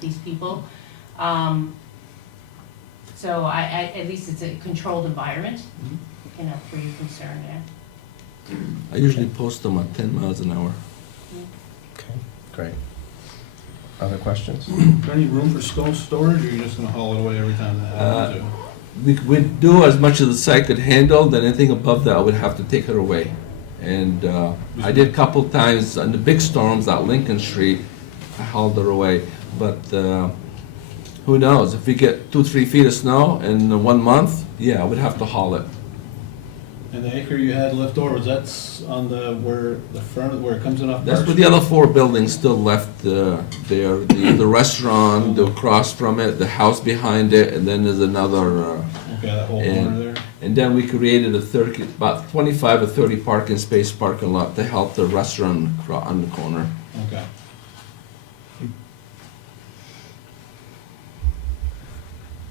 these people. So at least it's a controlled environment, for your concern there. I usually post them at 10 miles an hour. Okay, great. Other questions? Is there any room for snow storage, or are you just gonna haul it away every time that happens? We would do as much as the site could handle, then anything above that I would have to take it away. And I did a couple times on the big storms at Lincoln Street, I hauled it away. But who knows, if we get 2-3 feet of snow in 1 month, yeah, I would have to haul it. And the acre you had left over, that's on where it comes in off That's Park where the Street? other 4 buildings still left there. The restaurant, the across from it, the house behind it, and then there's another. Okay, that whole and- corner there? And then we created about 25 or 30 parking space parking lot to help the restaurant on the corner. Okay.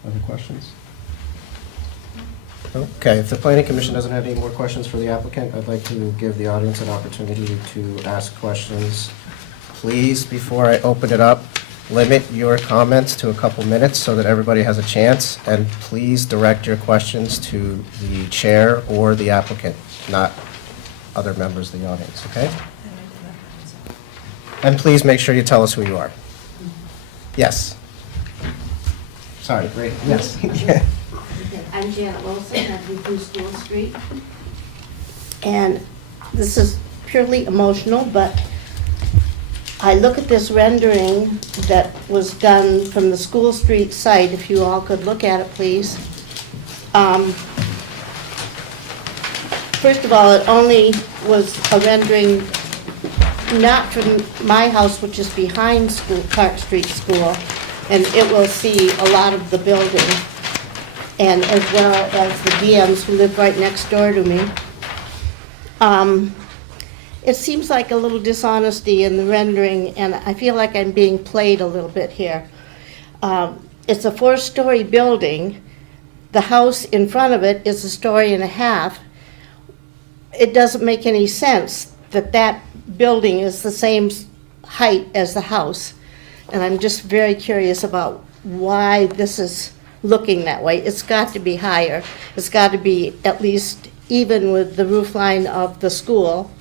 Other questions? Okay, if the planning commission doesn't have any more questions for the applicant, I'd like to give the audience an opportunity to ask questions. Please, before I open it up, limit your comments to a couple minutes so that everybody has a chance, and please direct your questions to the chair or the applicant, not other members of the audience, okay? And please make sure you tell us who you are. Yes. Sorry, great, yes. I'm Janet Wilson at 2 School Street. And this is purely emotional, but I look at this rendering that was done from the School Street site, if you all could look at it, please. First of all, it only was a rendering not from my house, which is behind Park Street School, and it will see a lot of the building, and as well as the DMs who live right next door to me. It seems like a little dishonesty in the rendering, and I feel like I'm being played a little bit here. It's a 4-story building. The house in front of it is 1.5 stories. It doesn't make any sense that that building is the same height as the house. And I'm just very curious about why this is looking that way. It's got to be higher. It's got to be at least even with the roof line of the school.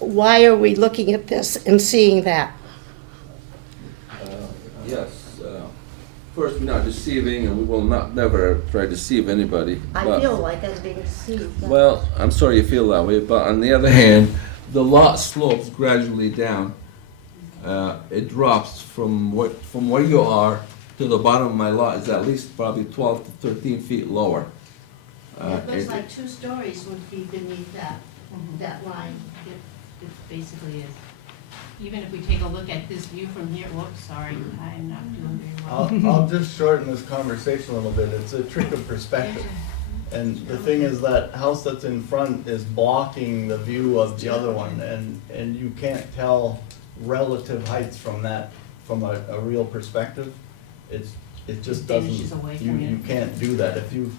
Why are we looking at this and seeing that? Yes. First, we're not deceiving, and we will never try to deceive anybody. I but- feel like I'm being deceived. Well, I'm sorry you feel that way, but on the other hand, the lot slopes gradually down. It drops from where you are to the bottom of my lot is at least probably 12 to 13 feet lower. It looks like 2 stories would be beneath that line. It basically is. Even if we take a look at this view from here, whoops, sorry, I'm not doing very well. I'll just shorten this conversation a little bit. It's a trick of perspective. And the thing is that house that's in front is blocking the view of the other one, and you can't tell relative heights from that, from a real perspective. It just Vanishes doesn't, away from you can't do that. If you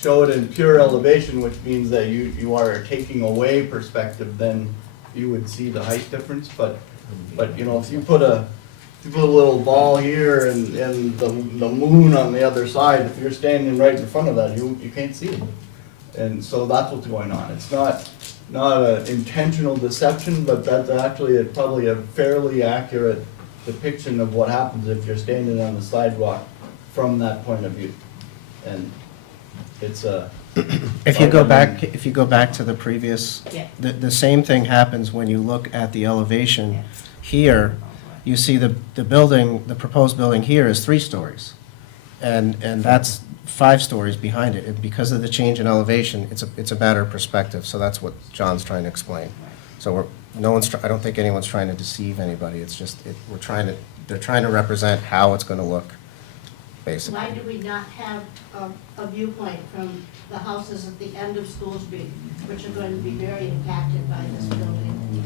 show it in pure elevation, which means that you are taking away perspective, then you would see the height difference, but if you put a little ball here and the moon on the other side, if you're standing right in front of that, you can't see it. And so that's what's going on. It's not an intentional deception, but that's actually probably a fairly accurate depiction of what happens if you're standing on the sidewalk from that point of view. And it's a... If you go back to the previous, Yeah. the same thing happens when you look at the elevation. Here, you see the building, the proposed building here is 3 stories. And that's 5 stories behind it. And because of the change in elevation, it's a matter of perspective. So that's what John's trying to explain. So I don't think anyone's trying to deceive anybody. It's just, they're trying to represent how it's going to look, basically. Why do we not have a viewpoint from the houses at the end of School Street, which are going to be very impacted by this building?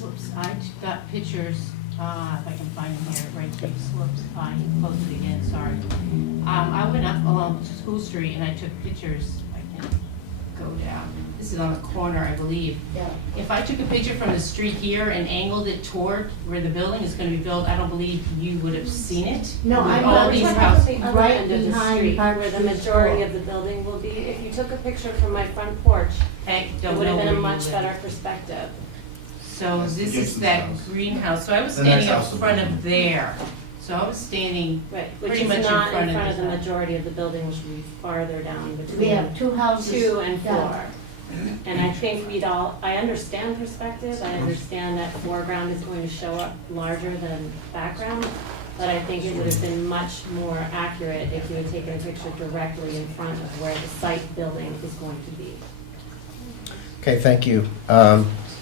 Whoops, I got pictures, if I can find them here, right here, whoops, I closed it again, sorry. I went up along School Street and I took pictures, I can go down. This is on the corner, I believe. Yeah. If I took a picture from the street here and angled it toward where the building is gonna be built, I don't believe you would have seen it. No, I'm All not these talking houses. about The other right end of the behind street, Park where the Street majority School. of the building will be. If you took a picture from my front porch, I it don't would know have where been a you much live. better perspective. So this is Jason's that house. greenhouse, so I was The next standing up house will front be- of there. So I was standing, Right, which Pretty is much in not front in of front of the the house. majority of the building, which would be farther down between. We have two houses. 2 and 4. down. And I think I understand perspective, I understand that foreground is going to show up larger than background, but I think it would have been much more accurate if you had taken a picture directly in front of where the site building is going to be. Okay, thank you.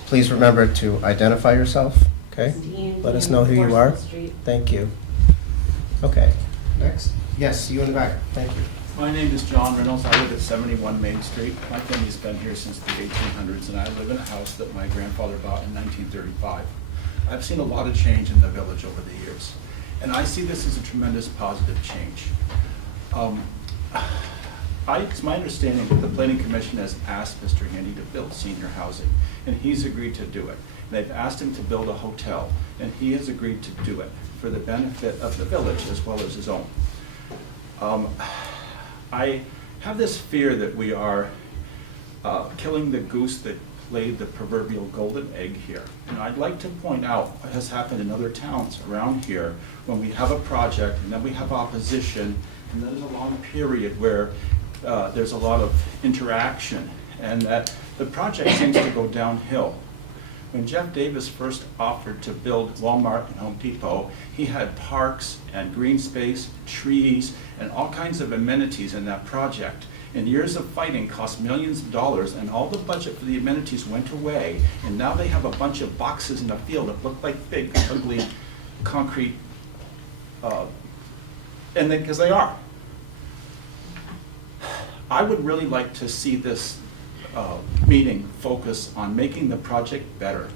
Please remember to identify yourself, okay? Dean, Let us know who you are. Forest Street. Thank you. Okay, next. Yes, you in the back, thank you. My name is John Reynolds. I live at 71 Main Street. My family's been here since the 1800s, and I live in a house that my grandfather bought in 1935. I've seen a lot of change in the village over the years, and I see this as a tremendous positive change. It's my understanding that the Planning Commission has asked Mr. Handy to build senior housing, and he's agreed to do it. They've asked him to build a hotel, and he has agreed to do it for the benefit of the village as well as his own. I have this fear that we are killing the goose that laid the proverbial golden egg here. And I'd like to point out what has happened in other towns around here when we have a project and then we have opposition and then there's a long period where there's a lot of interaction and that the project seems to go downhill. When Jeff Davis first offered to build Walmart and Home Depot, he had parks and green space, trees, and all kinds of amenities in that project. And years of fighting cost millions of dollars, and all the budget for the amenities went away, and now they have a bunch of boxes in a field that look like big, ugly, concrete, and because they are. I would really like to see this meeting focus on making the project better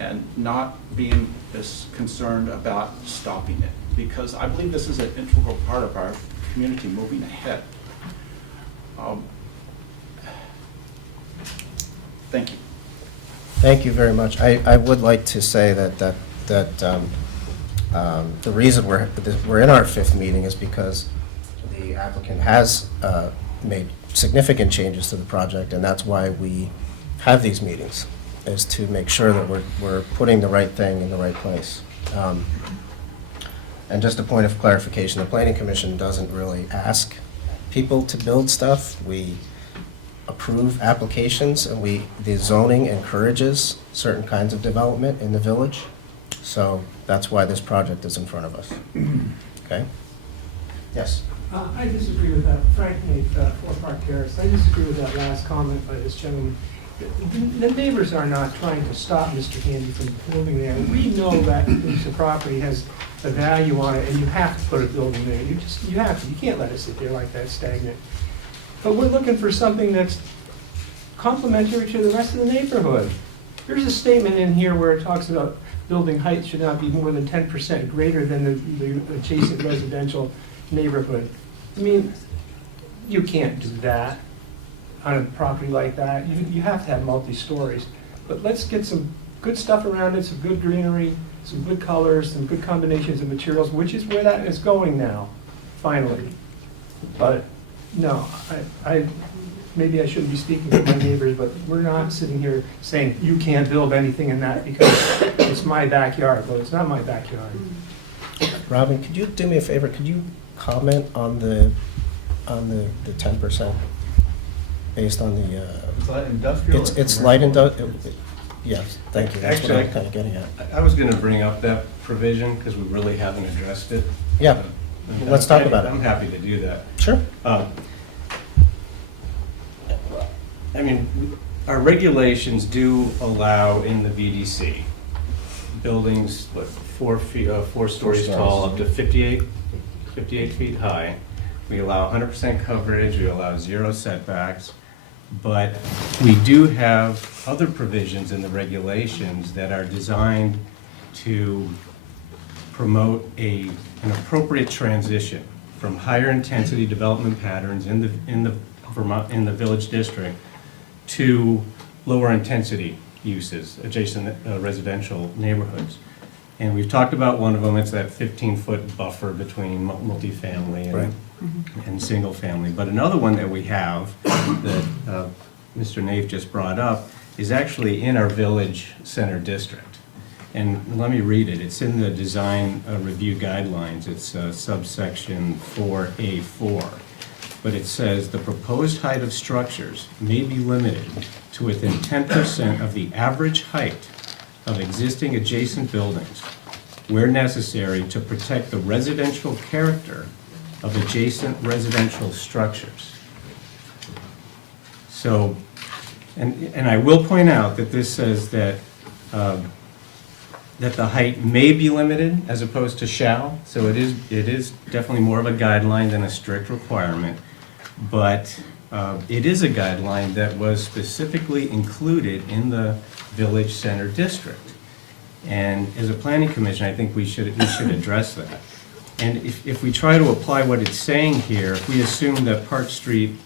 and not being as concerned about stopping it, because I believe this is an integral part of our community moving ahead. Thank you. Thank you very much. I would like to say that the reason we're in our fifth meeting is because the applicant has made significant changes to the project, and that's why we have these meetings, is to make sure that we're putting the right thing in the right place. And just a point of clarification, the Planning Commission doesn't really ask people to build stuff. We approve applications, and the zoning encourages certain kinds of development in the village. So that's why this project is in front of us. Okay? Yes? I disagree with that, frankly, 4 Park Terrace. I disagree with that last comment by this gentleman. The neighbors are not trying to stop Mr. Handy from building there. We know that piece of property has a value on it, and you have to put a building there. You have to. You can't let it sit there like that stagnant. But we're looking for something that's complementary to the rest of the neighborhood. There's a statement in here where it talks about building height should not be more than 10% greater than the adjacent residential neighborhood. I mean, you can't do that on a property like that. You have to have multi-stories. But let's get some good stuff around it, some good greenery, some good colors, some good combinations of materials, which is where that is going now, finally. But, no, maybe I shouldn't be speaking for my neighbors, but we're not sitting here saying, you can't build anything in that because it's my backyard. Well, it's not my backyard. Robin, could you do me a favor? Could you comment on the 10% based on the, Is that industrial? or it's light commercial? yes, thank you. That's what Actually, I'm kind of getting at. I was going to bring up that provision because we really haven't addressed it. Yeah, let's talk about it. I'm happy to do that. Sure. I mean, our regulations do allow in the VDC buildings, 4 stories tall, up to 58 feet high. We allow 100% coverage, we allow 0 setbacks, but we do have other provisions in the regulations that are designed to promote an appropriate transition from higher intensity development patterns in the village district two lower intensity uses, adjacent residential neighborhoods. And we've talked about one of them, it's that 15-foot buffer between multifamily Right. and single family. But another one that we have, that Mr. Nave just brought up, is actually in our village center district. And let me read it, it's in the design review guidelines, it's subsection 4A4. But it says, "The proposed height of structures may be limited to within 10% of the average height of existing adjacent buildings, where necessary to protect the residential character of adjacent residential structures." So, and I will point out that this says that, that the height may be limited as opposed to shall, so it is definitely more of a guideline than a strict requirement. But it is a guideline that was specifically included in the village center district. And as a planning commission, I think we should address that. And if we try to apply what it's saying here, if we assume that Park Street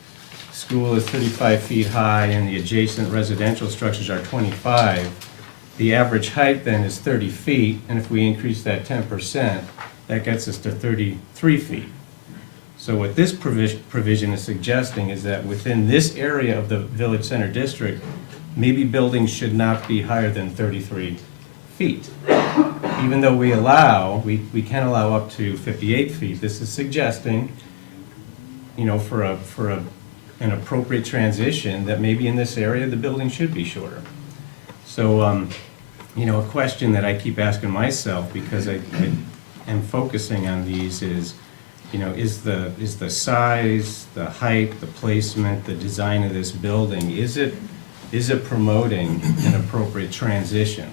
School is 35 feet high and the adjacent residential structures are 25, the average height then is 30 feet, and if we increase that 10%, that gets us to 33 feet. So what this provision is suggesting is that within this area of the village center district, maybe buildings should not be higher than 33 feet. Even though we can allow up to 58 feet, this is suggesting, you know, for an appropriate transition, that maybe in this area, the building should be shorter. So, you know, a question that I keep asking myself, because I am focusing on these, is, you know, is the size, the height, the placement, the design of this building, is it promoting an appropriate transition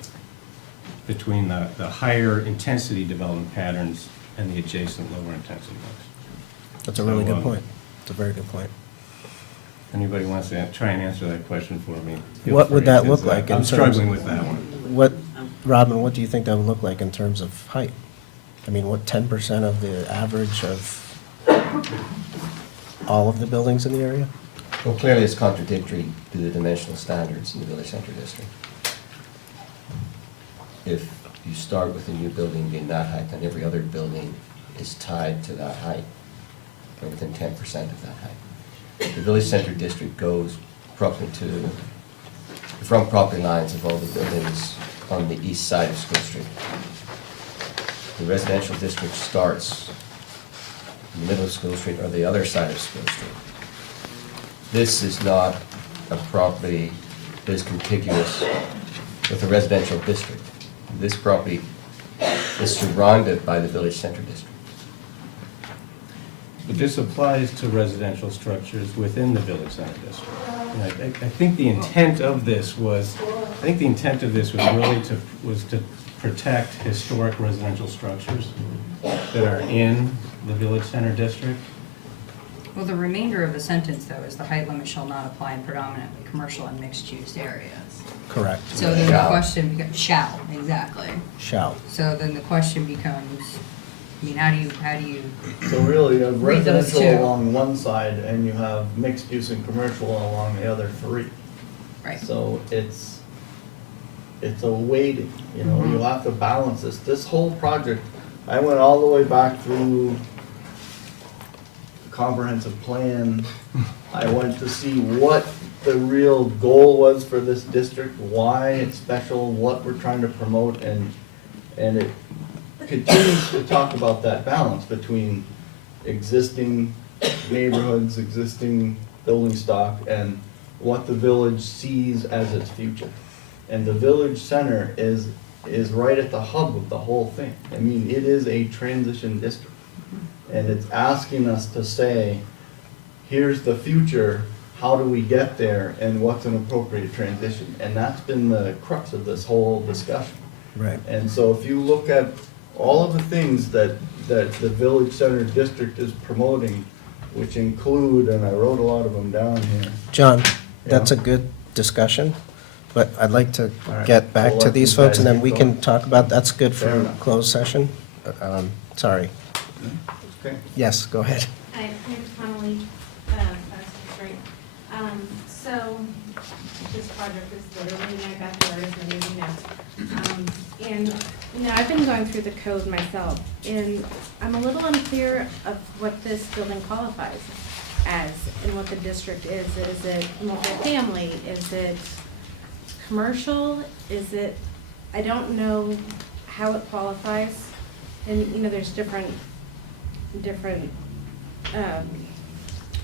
between the higher intensity development patterns and the adjacent lower intensity ones? That's a really So, good point. It's a very good point. Anybody wants to try and answer that question for me? feel What would free, that look 'cause, like in I'm terms struggling of- with that one. What, Robin, what do you think that would look like in terms of height? I mean, what, 10% of the average of all of the buildings in the area? Well, clearly it's contradictory to the dimensional standards in the village center district. If you start with a new building being that height, then every other building is tied to that height, or within 10% of that height. The village center district goes properly to the front property lines of all the buildings on the east side of School Street. The residential district starts in the middle of School Street or the other side of School Street. This is not a property that is contiguous with a residential district. This property is surrounded by the village center district. But this applies to residential structures within the village center district. And I think the intent of this was, really to protect historic residential structures that are in the village center district. Well, the remainder of the sentence, though, is the height limit shall not apply in predominantly commercial and mixed-use areas. Correct. So then the Shall. question becomes, shall, exactly. Shall. So then the question becomes, I mean, how do you, So really, you have Read those residential two. along one side, and you have mixed use and commercial along the other three. right, So it's a weighting, you know, you have to balance this. This whole project, I went all the way back through the comprehensive plan. I went to see what the real goal was for this district, why it's special, what we're trying to promote, and it continues to talk about that balance between existing neighborhoods, existing building stock, and what the village sees as its future. And the village center is right at the hub of the whole thing. I mean, it is a transition district. And it's asking us to say, here's the future, how do we get there, and what's an appropriate transition? And that's been the crux of this whole discussion. Right. And so if you look at all of the things that the village center district is promoting, which include, and I wrote a lot of them down here. John, that's a Yeah. good discussion, but I'd like to All right. get back We'll to let these you folks, guys and then keep we can going. talk about, that's good Fair for enough. closed session. Sorry. Okay. Yes, go ahead. Hi, here's Connolly, Essex, right? So, this project is literally in my backyard, as many of you know. And, I've been going through the code myself, and I'm a little unclear of what this building qualifies as and what the district is. Is it multifamily? Is it commercial? Is it, I don't know how it qualifies. And, there's different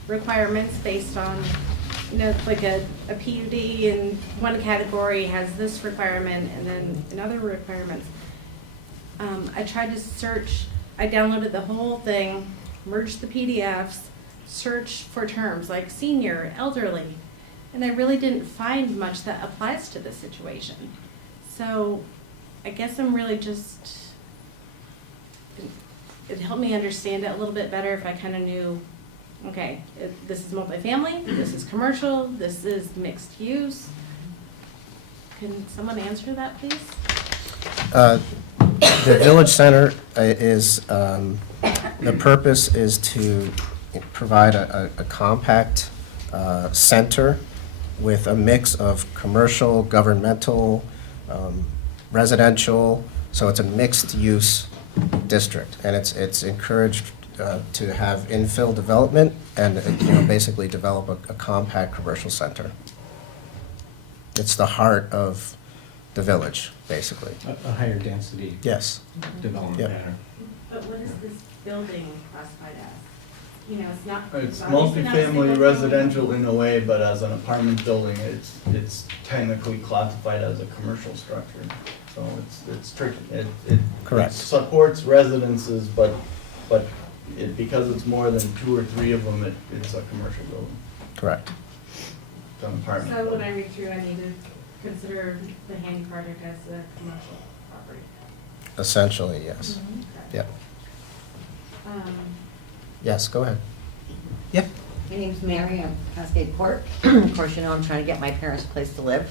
requirements based on, like a PUD in one category has this requirement and then another requirements. I tried to search, I downloaded the whole thing, merged the PDFs, searched for terms like senior, elderly, and I really didn't find much that applies to this situation. So I guess I'm really just, it helped me understand it a little bit better if I kind of knew, okay, this is multifamily, this is commercial, this is mixed use. Can someone answer that, please? The village center is, the purpose is to provide a compact center with a mix of commercial, governmental, residential, so it's a mixed-use district, and it's encouraged to have infill development and, basically develop a compact commercial center. It's the heart of the village, basically. A higher density Yes. development Yep. pattern. But what is this building classified as? It's not. It's obviously not a multifamily single residential family. in a way, but as an apartment building, it's technically classified as a commercial structure. So it's tricky. It Correct. supports residences, but because it's more than 2 or 3 of them, it's a commercial building. Correct. It's an apartment. So when building. I read through, I need to consider the handy project as a commercial property. Essentially, yes. Okay. Yep. Um, Yes, go ahead. Yep. My name's Mary, I'm Cascade Court. Of course, I'm trying to get my parents a place to live,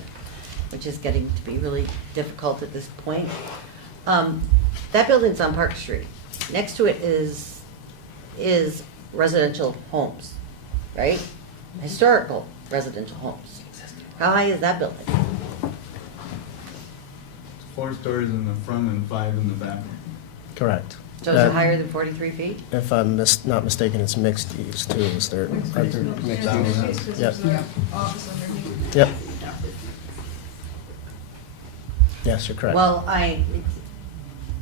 which is getting to be really difficult at this point. That building's on Park Street. Next to it is residential homes, right? Historical residential homes. How high is that building? It's 4 stories in the front and 5 in the back. Correct. So is it higher than 43 feet? If I'm not mistaken, it's mixed use too. Is there? Aren't there mixed use? Yep. Yep. Yes, you're correct. Well,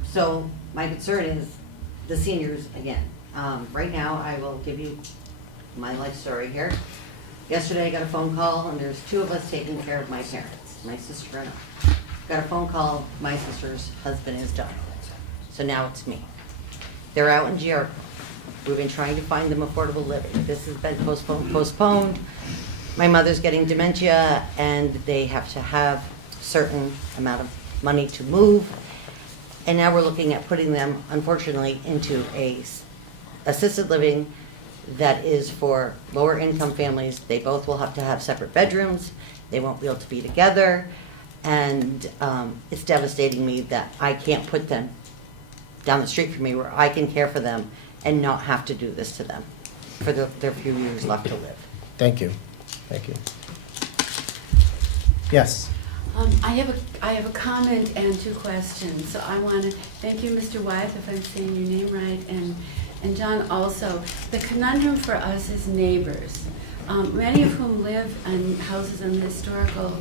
so my concern is the seniors again. Right now, I will give you my life story here. Yesterday, I got a phone call, and there's 2 of us taking care of my parents, my sister and I. Got a phone call, my sister's husband is done. So now it's me. They're out in Jericho. We've been trying to find them affordable living. This has been postponed. My mother's getting dementia, and they have to have a certain amount of money to move. And now we're looking at putting them, unfortunately, into a assisted living that is for lower income families. They both will have to have separate bedrooms. They won't be able to be together. And it's devastating me that I can't put them down the street from me where I can care for them and not have to do this to them for their few years left to live. Thank you. Thank you. Yes. I have a comment and 2 questions. So I want to thank you, Mr. Wyeth, if I'm saying your name right, and John also. The conundrum for us is neighbors, many of whom live in houses in the historical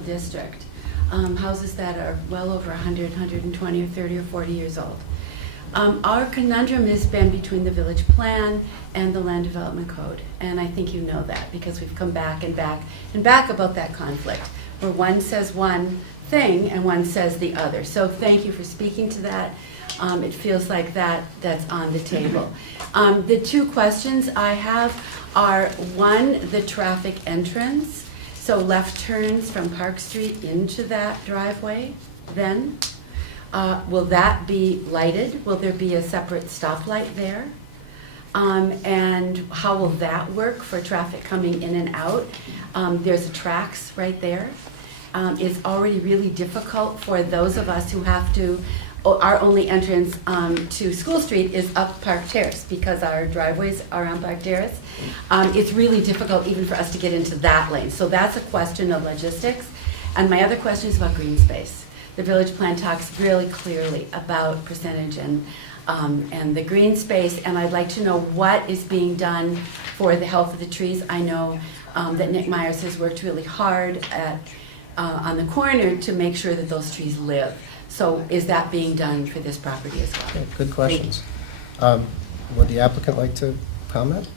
district, houses that are well over 100, 120, or 30 or 40 years old. Our conundrum has been between the village plan and the land development code, and I think you know that because we've come back and back and back about that conflict, where one says one thing and one says the other. So thank you for speaking to that. It feels like that's on the table. The 2 questions I have are, 1, the traffic entrance. So left turns from Park Street into that driveway then? Will that be lighted? Will there be a separate stoplight there? And how will that work for traffic coming in and out? There's a tracks right there. It's already really difficult for those of us who have to our only entrance to School Street is up Park Terrace, because our driveways are on Park Terrace. It's really difficult even for us to get into that lane. So that's a question of logistics. And my other question is about green space. The village plan talks really clearly about percentage and the green space, and I'd like to know what is being done for the health of the trees. I know that Nick Myers has worked really hard on the corner to make sure that those trees live. So is that being done for this property as well? Okay, good questions. Would the applicant like to comment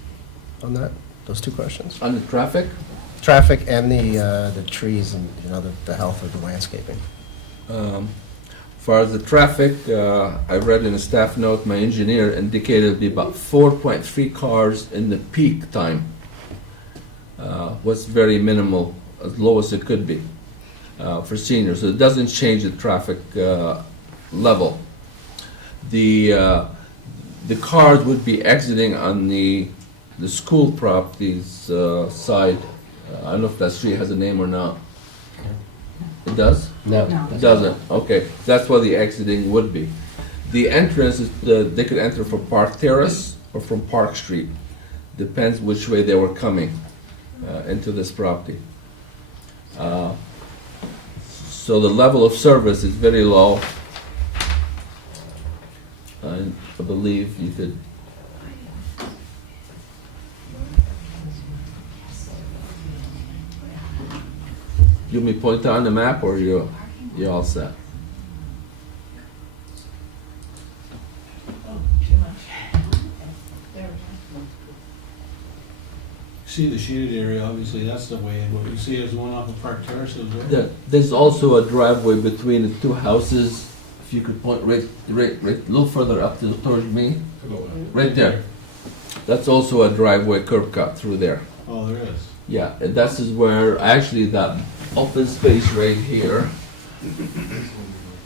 on that, those two questions? On the traffic? Traffic and the trees and, you know, the health of the landscaping. As far as the traffic, I read in a staff note, my engineer indicated it'd be about 4.3 cars in the peak time. Was very minimal, as low as it could be for seniors. So it doesn't change the traffic level. The cars would be exiting on the school properties side. I don't know if that street has a name or not. It does? No. It doesn't, okay. That's where the exiting would be. The entrance is, they could enter from Park Terrace or from Park Street. Depends which way they were coming into this property. So the level of service is very low. I believe you could. You want me to point on the map, or you all set? See the shaded area, obviously, that's the way, and what you see is one off of Park Terrace is there. There's also a driveway between the two houses. If you could point right a little further up towards me, right there. That's also a driveway curb cut through there. Oh, there is. Yeah, and this is where actually that open space right here.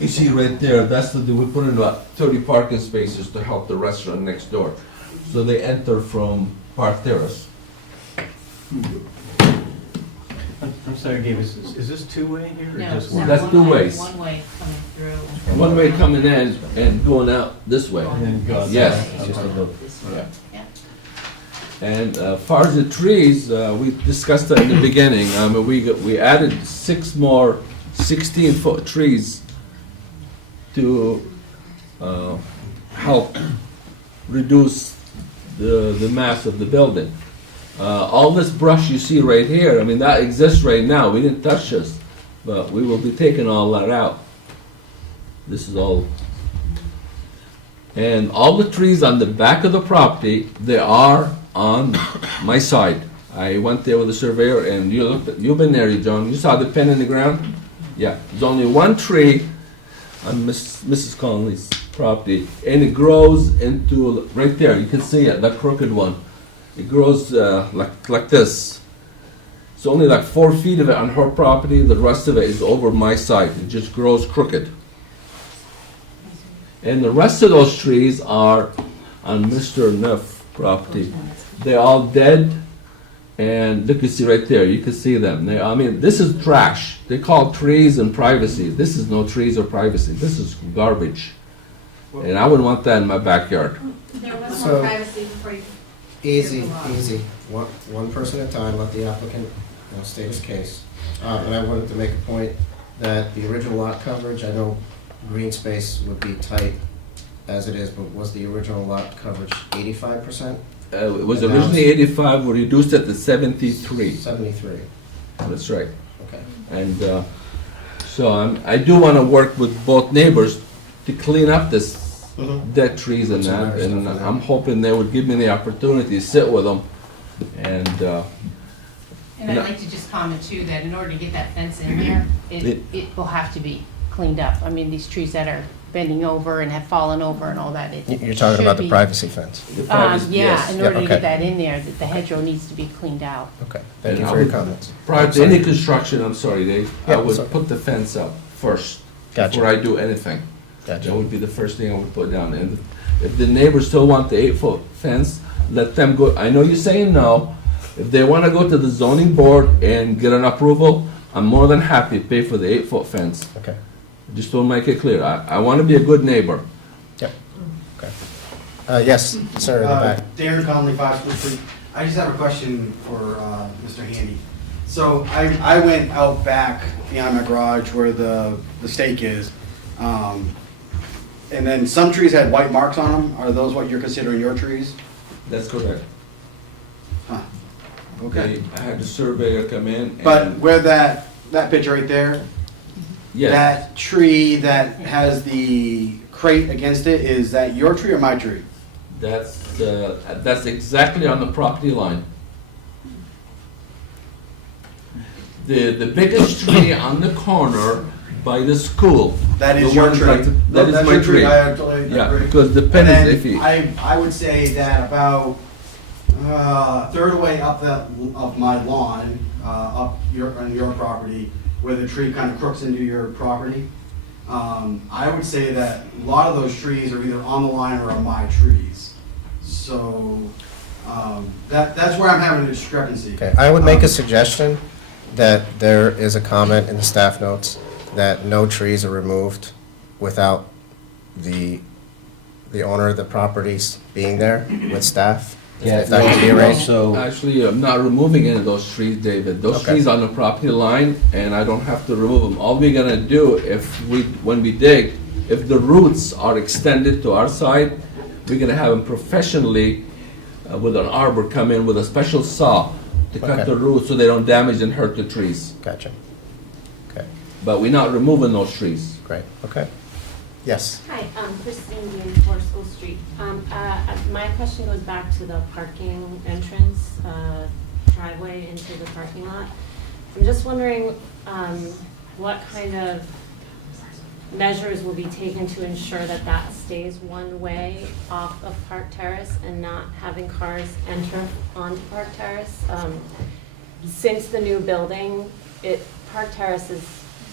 You see right there, that's we put in about 30 parking spaces to help the restaurant next door. So they enter from Park Terrace. I'm sorry, Davis, is this two-way here or No, just it's one? not That's two ways. One way coming through. One way coming in and going out this way. And then go Yes. outside. Just a little- This way. Yeah. Yeah. And as far as the trees, we discussed that in the beginning. We added 6 more 16-foot trees to help reduce the mass of the building. All this brush you see right here, I mean, that exists right now. We didn't touch this, but we will be taking all that out. This is all. And all the trees on the back of the property, they are on my side. I went there with the surveyor, and you've been there, John. You saw the pin in the ground? Yeah. There's only one tree on Mrs. Conley's property, and it grows into right there. You can see it, that crooked one. It grows like this. It's only like 4 feet of it on her property. The rest of it is over my side. It just grows crooked. And the rest of those trees are on Mr. Neff property. They're all dead, and look, you see right there, you can see them. I mean, this is trash. They call trees and privacy. This is no trees or privacy. This is garbage. And I wouldn't want that in my backyard. There was So- more privacy before you. Easy, easy. One person at a time, let the applicant, you know, state his case. And I wanted to make a point that the original lot coverage, I know green space would be tight as it is, but was the original lot coverage 85%? It was originally 85, we reduced it to 73. 73, That's right. okay. And so I do want to work with both neighbors to clean up this dead trees and Put some that. better And stuff in there. I'm hoping they would give me the opportunity to sit with them. And And I'd like to just comment too, that in order to get that fence in there, it will have to be cleaned up. I mean, these trees that are bending over and have fallen over and all that. You're talking about the privacy fence? the privacy, Yeah, yes. in Yeah, order to okay. get that in there, the hedgerow needs to be cleaned out. Okay, thank you And for I your would- comments. Prior to Sorry. any construction, I'm sorry, Dave, I Yeah, would sorry. put the fence up first. Gotcha. Before I do anything. Gotcha. That would be the first thing I would put down. And if the neighbors still want the 8-foot fence, let them go. I know you're saying no. If they want to go to the zoning board and get an approval, I'm more than happy to pay for the 8-foot fence. Okay. Just to make it clear, I want to be a good neighbor. Yep, okay. Yes, sir, in the back. Darren Conley, 5 School Street. I just have a question for Mr. Handy. So I went out back behind my garage where the stake is, and then some trees had white marks on them. Are those what you're considering your trees? That's correct. Huh. Okay. I had the surveyor come in and. But where that picture right there, Yes, that tree that has the crate against it, is that your tree or my tree? that's exactly on the property line. The biggest tree on the corner by the school. That is the your one tree. That is That's my your tree. I totally Yeah, agree. because the pen And is then iffy. I would say that about a third of the way up of my lawn, on your property, where the tree kind of crooks into your property, I would say that a lot of those trees are either on the line or are my trees. So that's where I'm having a discrepancy. Okay, I would make a suggestion that there is a comment in the staff notes that no trees are removed without the owner of the properties being there with staff. If that can be arranged. Actually, I'm not removing any of those trees, David. Those Okay. trees on the property line, and I don't have to remove them. All we're gonna do, when we dig, if the roots are extended to our side, we're gonna have them professionally, with an arbor come in with a special saw to cut Okay. the roots so they don't damage and hurt the trees. Gotcha. Okay, But we're not removing those trees. great, okay. Yes, Hi, Christine Dean, 4 School Street. My question goes back to the parking entrance, driveway into the parking lot. I'm just wondering what kind of measures will be taken to ensure that that stays one way off of Park Terrace and not having cars enter onto Park Terrace. Since the new building, Park Terrace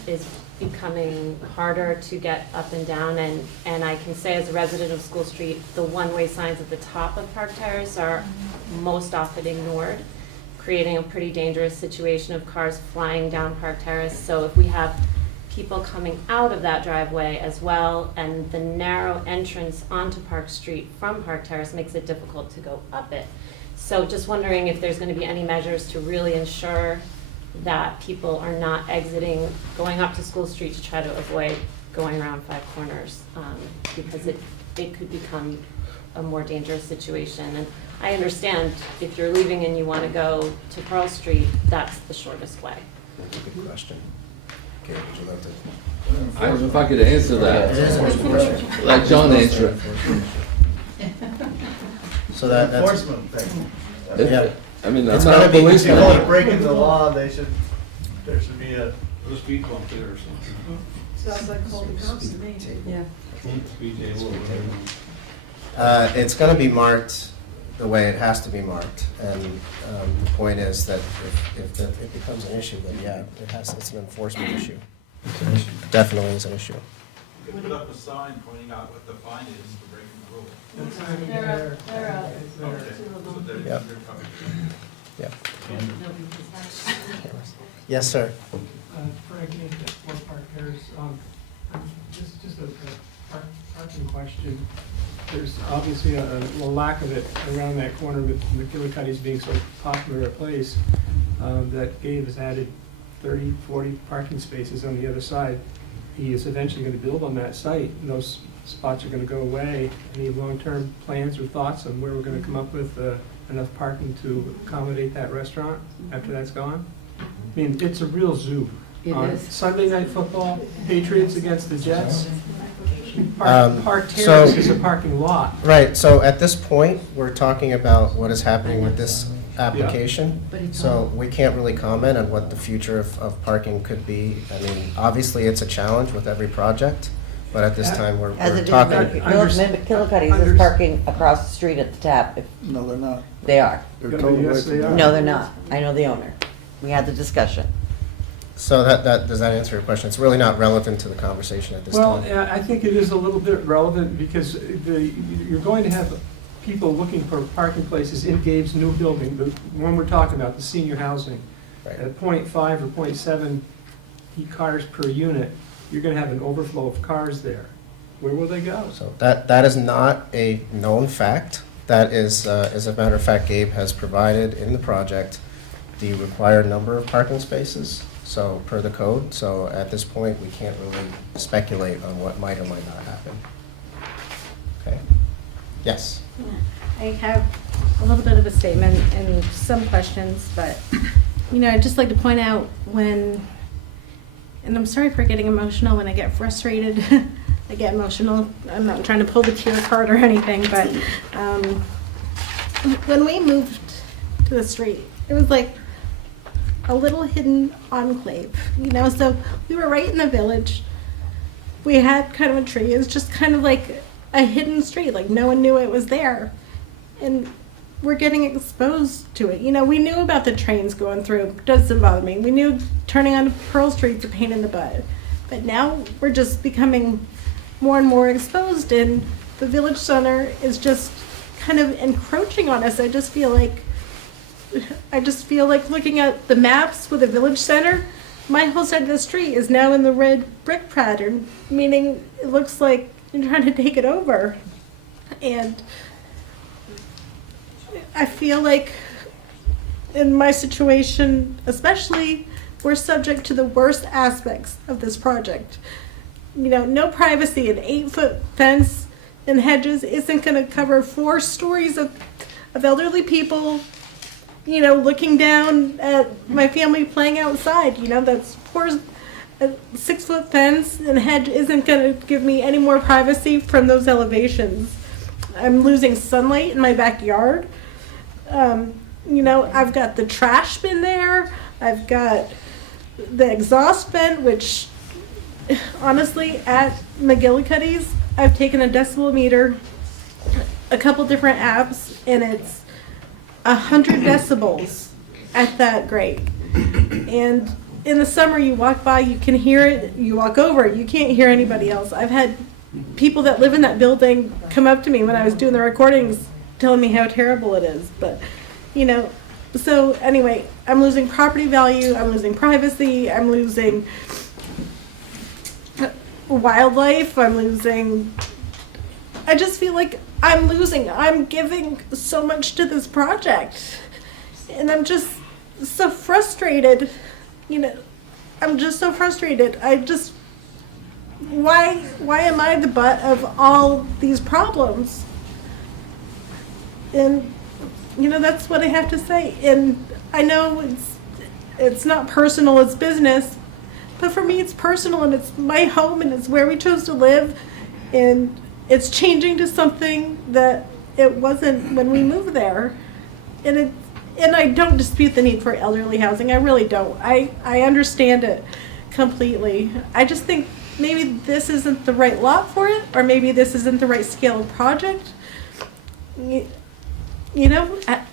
is becoming harder to get up and down, and I can say as a resident of School Street, the one-way signs at the top of Park Terrace are most often ignored, creating a pretty dangerous situation of cars flying down Park Terrace. So if we have people coming out of that driveway as well, and the narrow entrance onto Park Street from Park Terrace makes it difficult to go up it. So just wondering if there's going to be any measures to really ensure that people are not going up to School Street to try to avoid going around 5 corners, because it could become a more dangerous situation. And I understand if you're leaving and you want to go to Pearl Street, that's the shortest way. good question. Okay, would you like to? I don't know if I could answer that. It is a good question. Let John answer it. So that's, Enforcement thing. yeah, I mean, I'm It's not gonna a be- If you policeman. want to break into the law, there should be a, Put a speed bump there or something. Sounds like Colby Cops to me. Yeah. Speed table or whatever. it's gonna be marked the way it has to be marked, and the point is that if it becomes an issue, then yeah, it's an enforcement issue. Definitely is an issue. You can put up a sign pointing out what the fine is for breaking the rule. They're up. Yep. Yep. Yes, sir. Frank Hank at 4 Park Terrace. Just a parking question. There's obviously a lack of it around that corner with McGillicuddy's being so popular a place, that Gabe has added 30, 40 parking spaces on the other side. He is eventually going to build on that site, and those spots are going to go away. Any long-term plans or thoughts on where we're going to come up with enough parking to accommodate that restaurant after that's gone? I mean, it's a real zoo. It On is. Sunday Night Football, Patriots against the Jets. Um, Park so- Terrace is a parking lot. Right, so at this point, we're talking about what is happening with this application. But it's So we can't really comment on what the future of parking could be. I mean, obviously, it's a challenge with every project, but at this time, we're As it is, talking. McGillicuddy's is parking across the street at the tap. no, they're not. They are. They're Yeah, totally yes, they are. No, they're not. I know the owner. We had the discussion. So does that answer your question? It's really not relevant to the conversation at this Well, time. I think it is a little bit relevant because you're going to have people looking for parking places in Gabe's new building, the one we're talking about, the senior housing. Right. At .5 or .7 cars per unit, you're gonna have an overflow of cars there. Where will they go? So that is not a known fact. That is, as a matter of fact, Gabe has provided in the project the required number of parking spaces, so per the code. So at this point, we can't really speculate on what might or might not happen. Okay? Yes? I have a little bit of a statement and some questions, but, I'd just like to point out when, and I'm sorry for getting emotional when I get frustrated. I get emotional. I'm not trying to pull the tear card or anything, but when we moved to the street, it was like a little hidden enclave, so we were right in the village. We had kind of a tree. It was just kind of like a hidden street, like no one knew it was there. And we're getting exposed to it. We knew about the trains going through. Doesn't bother me. We knew turning onto Pearl Street's a pain in the butt. But now we're just becoming more and more exposed, and the village center is just kind of encroaching on us. I just feel like looking at the maps with the village center, my whole side of the street is now in the red brick pattern, meaning it looks like you're trying to take it over. And I feel like in my situation, especially, we're subject to the worst aspects of this project. No privacy. An 8-foot fence and hedges isn't going to cover 4 stories of elderly people, looking down at my family playing outside. That's 6-foot fence and hedge isn't going to give me any more privacy from those elevations. I'm losing sunlight in my backyard. I've got the trash bin there. I've got the exhaust vent, which honestly at McGillicuddy's, I've taken a decibel meter, a couple different apps, and it's 100 decibels at that grade. And in the summer, you walk by, you can hear it, you walk over it, you can't hear anybody else. I've had people that live in that building come up to me when I was doing the recordings telling me how terrible it is. But, so anyway, I'm losing property value, I'm losing privacy, I'm losing wildlife, I just feel like I'm giving so much to this project. And I'm just so frustrated, I'm just so frustrated. Why am I the butt of all these problems? And, that's what I have to say. And I know it's not personal, it's business. But for me, it's personal, and it's my home, and it's where we chose to live. And it's changing to something that it wasn't when we moved there. And I don't dispute the need for elderly housing. I really don't. I understand it completely. I just think maybe this isn't the right lot for it, or maybe this isn't the right scale of project.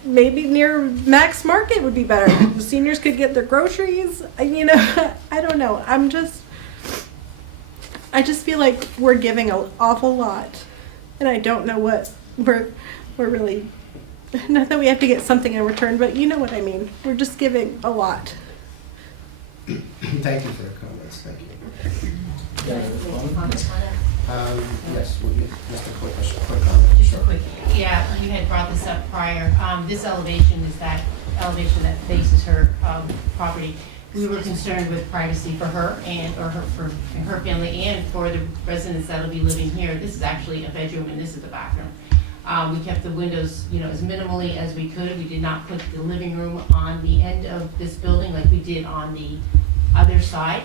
Maybe near Max Market would be better. The seniors could get their groceries. I don't know. I just feel like we're giving an awful lot, and I don't know what we're really. Not that we have to get something in return, but you know what I mean. We're just giving a lot. Thank you for your comments. Thank you. Yes, Mr. Quick, a quick comment. Just a quick, yeah, you had brought this up prior. This elevation is that elevation that faces her property. We were concerned with privacy for her for her family and for the residents that'll be living here. This is actually a bedroom and this is the bathroom. We kept the windows, as minimally as we could. We did not put the living room on the end of this building like we did on the other side.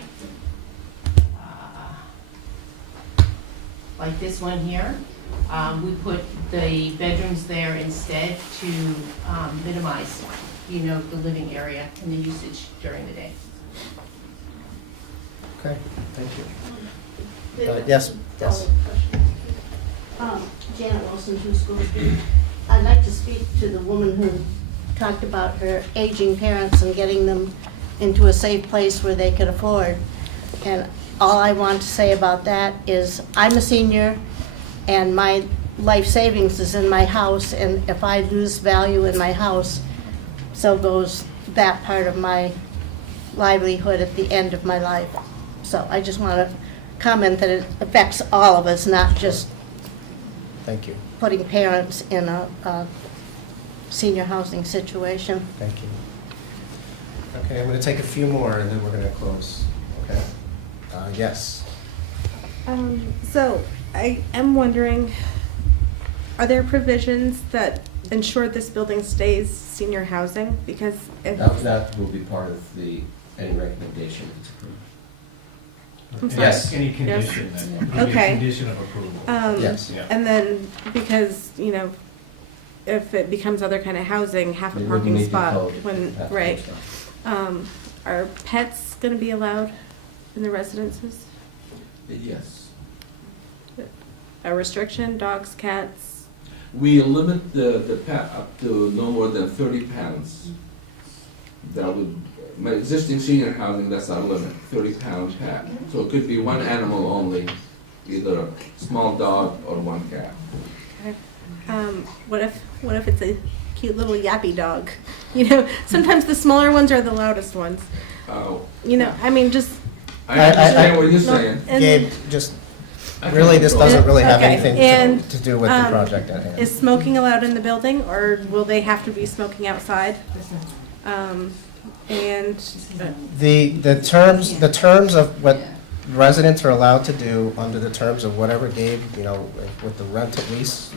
Like this one here. We put the bedrooms there instead to minimize, the living area and the usage during the day. Okay, thank you. Yes. Janet Wilson, 2 School Street. I'd like to speak to the woman who talked about her aging parents and getting them into a safe place where they could afford. And all I want to say about that is I'm a senior and my life savings is in my house, and if I lose value in my house, so goes that part of my livelihood at the end of my life. So I just want to comment that it affects all of us, not just Thank you, putting parents in a senior housing situation. thank you. Okay, I'm gonna take a few more and then we're gonna close, okay? Yes. So I am wondering, are there provisions that ensure this building stays senior housing? Because if, That will be part of any recommendation that's approved. I'm sorry. Yes. Any condition, Yes. that would be a Okay. condition of approval. Yes. Yeah. And then, because, if it becomes other kind of housing, half a It wouldn't parking meet the spot, code. when, Have to right. understand. Are pets gonna be allowed in the residences? Yes. A restriction, dogs, cats? We limit the pet up to no more than 30 pounds. That would, my existing senior housing, that's our limit, 30-pound pet. So it could be one animal only, either a small dog or one cat. Okay. What if it's a cute little yappy dog? Sometimes the smaller ones are the loudest ones. Oh, I mean, just. I understand what you're No, saying. and- Gabe, just, I can really, this control doesn't it. really have Okay, anything and, to do with the project at hand. Is smoking allowed in the building, or will they have to be smoking outside? And, The terms of what residents are allowed to do under the terms of whatever Gabe, with the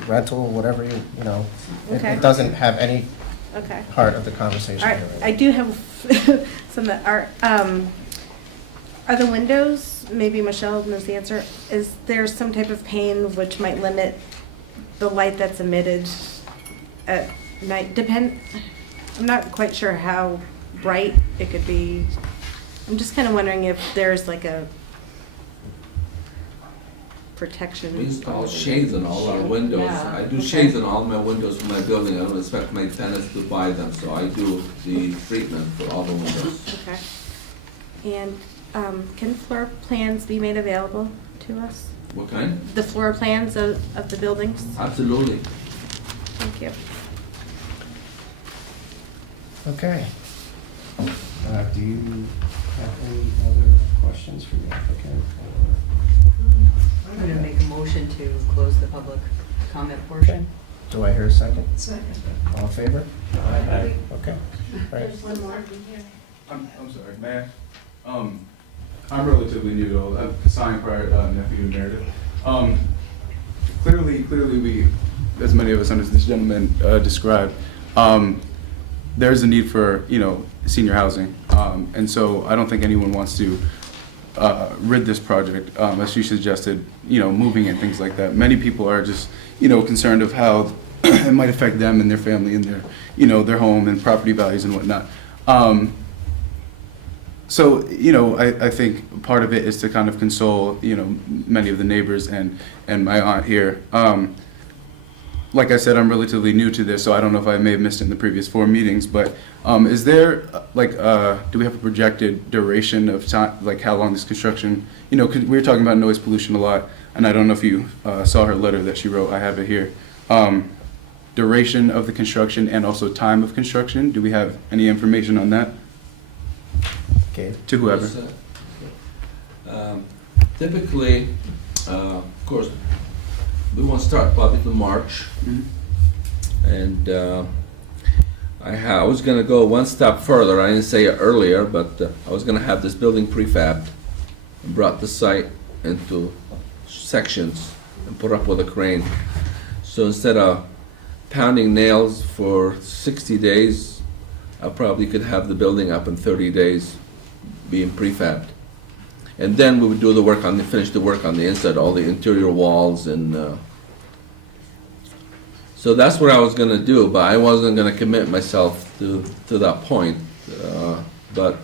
rental, whatever Okay. it doesn't have any okay. part of the conversation All right, here. I do have some that are the windows, maybe Michelle knows the answer, is there some type of pane which might limit the light that's emitted at night? I'm not quite sure how bright it could be. I'm just kind of wondering if there's like a protection. We install shades on all our windows. Yeah. I do Okay. shades on all my windows for my building. I don't expect my tenants to buy them, so I do the treatment for all the windows. Okay. And can floor plans be made available to us? What kind? The floor plans of the buildings? Absolutely. Thank you. Okay. Do you have any other questions for the applicant? I'm going to make a motion to close the public comment portion. Do I hear a second? Second. All in favor? Aye. Okay. All right. There's one more. I'm sorry, Mayor. I'm relatively new to all that. I'm assigned prior nephew to Meredith. Clearly, we, as many of us under this gentleman described, there's a need for, senior housing. And so I don't think anyone wants to rid this project, as you suggested, moving and things like that. Many people are just, concerned of how it might affect them and their family and their, their home and property values and whatnot. So, I think part of it is to kind of console, many of the neighbors and my aunt here. Like I said, I'm relatively new to this, so I don't know if I may have missed it in the previous 4 meetings, but is there, do we have a projected duration of time, like how long this construction, 'cause we were talking about noise pollution a lot, and I don't know if you saw her letter that she wrote, I have it here. Duration of the construction and also time of construction, do we have any information on that? Okay. To whoever. Typically, of course, we won't start probably till March. And I was gonna go one step further. I didn't say it earlier, but I was gonna have this building prefabbed and brought the site into sections and put up with a crane. So instead of pounding nails for 60 days, I probably could have the building up in 30 days being prefabbed. And then we would do the work finish the work on the inside, all the interior walls and so that's what I was gonna do, but I wasn't gonna commit myself to that point. But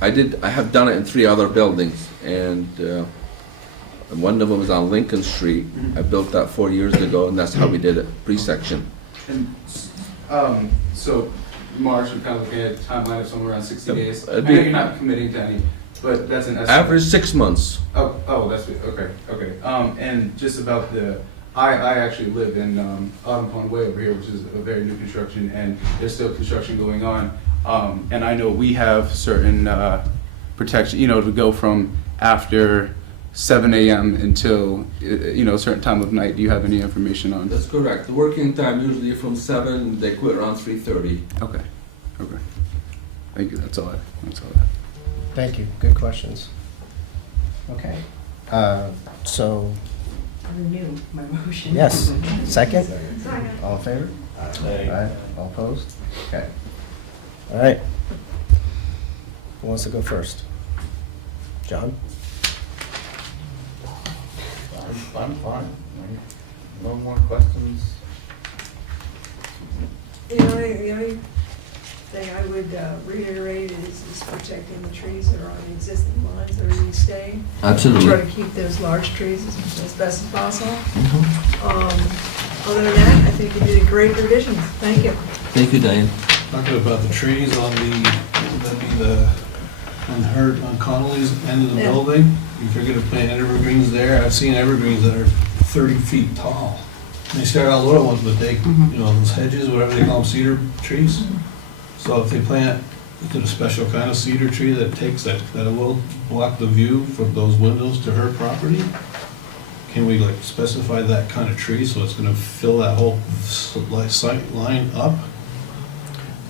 I have done it in 3 other buildings, and one of them is on Lincoln Street. I built that 4 years ago, and that's how we did it, pre-section. And, so March, we're kind of looking at a timeline of somewhere around 60 days. I it'd know be- you're not committing to any, but that's an estimate. Average 6 months. Oh, that's, okay. And just about I actually live in Autumn Pond Way over here, which is a very new construction, and there's still construction going on. And I know we have certain protection, to go from after 7 a.m. until, a certain time of night. Do you have any information on? That's correct. The working time usually from 7, they quit around 3:30. Okay. Thank you. That's all I have. Thank you, good questions. Okay, so, I renew my motion. yes, second? All in favor? Aye. All opposed? Okay. All right. Who wants to go first? John? I'm fine. No more questions? The only thing I would reiterate is protecting the trees that are on the existing lines that are being staying. Absolutely. Try to keep those large trees as best as possible. Other than that, I think you did a great revision. Thank you. Thank you, Diane. Talking about the trees on on Connolly's end of the Yeah. building, if you're gonna plant evergreens there, I've seen evergreens that are 30 feet tall. And they start out little ones, but they, those hedges, whatever they call them, cedar trees. So if they plant, is it a special kind of cedar tree that takes that will block the view from those windows to her property? Can we like specify that kind of tree so it's gonna fill that whole sight line up?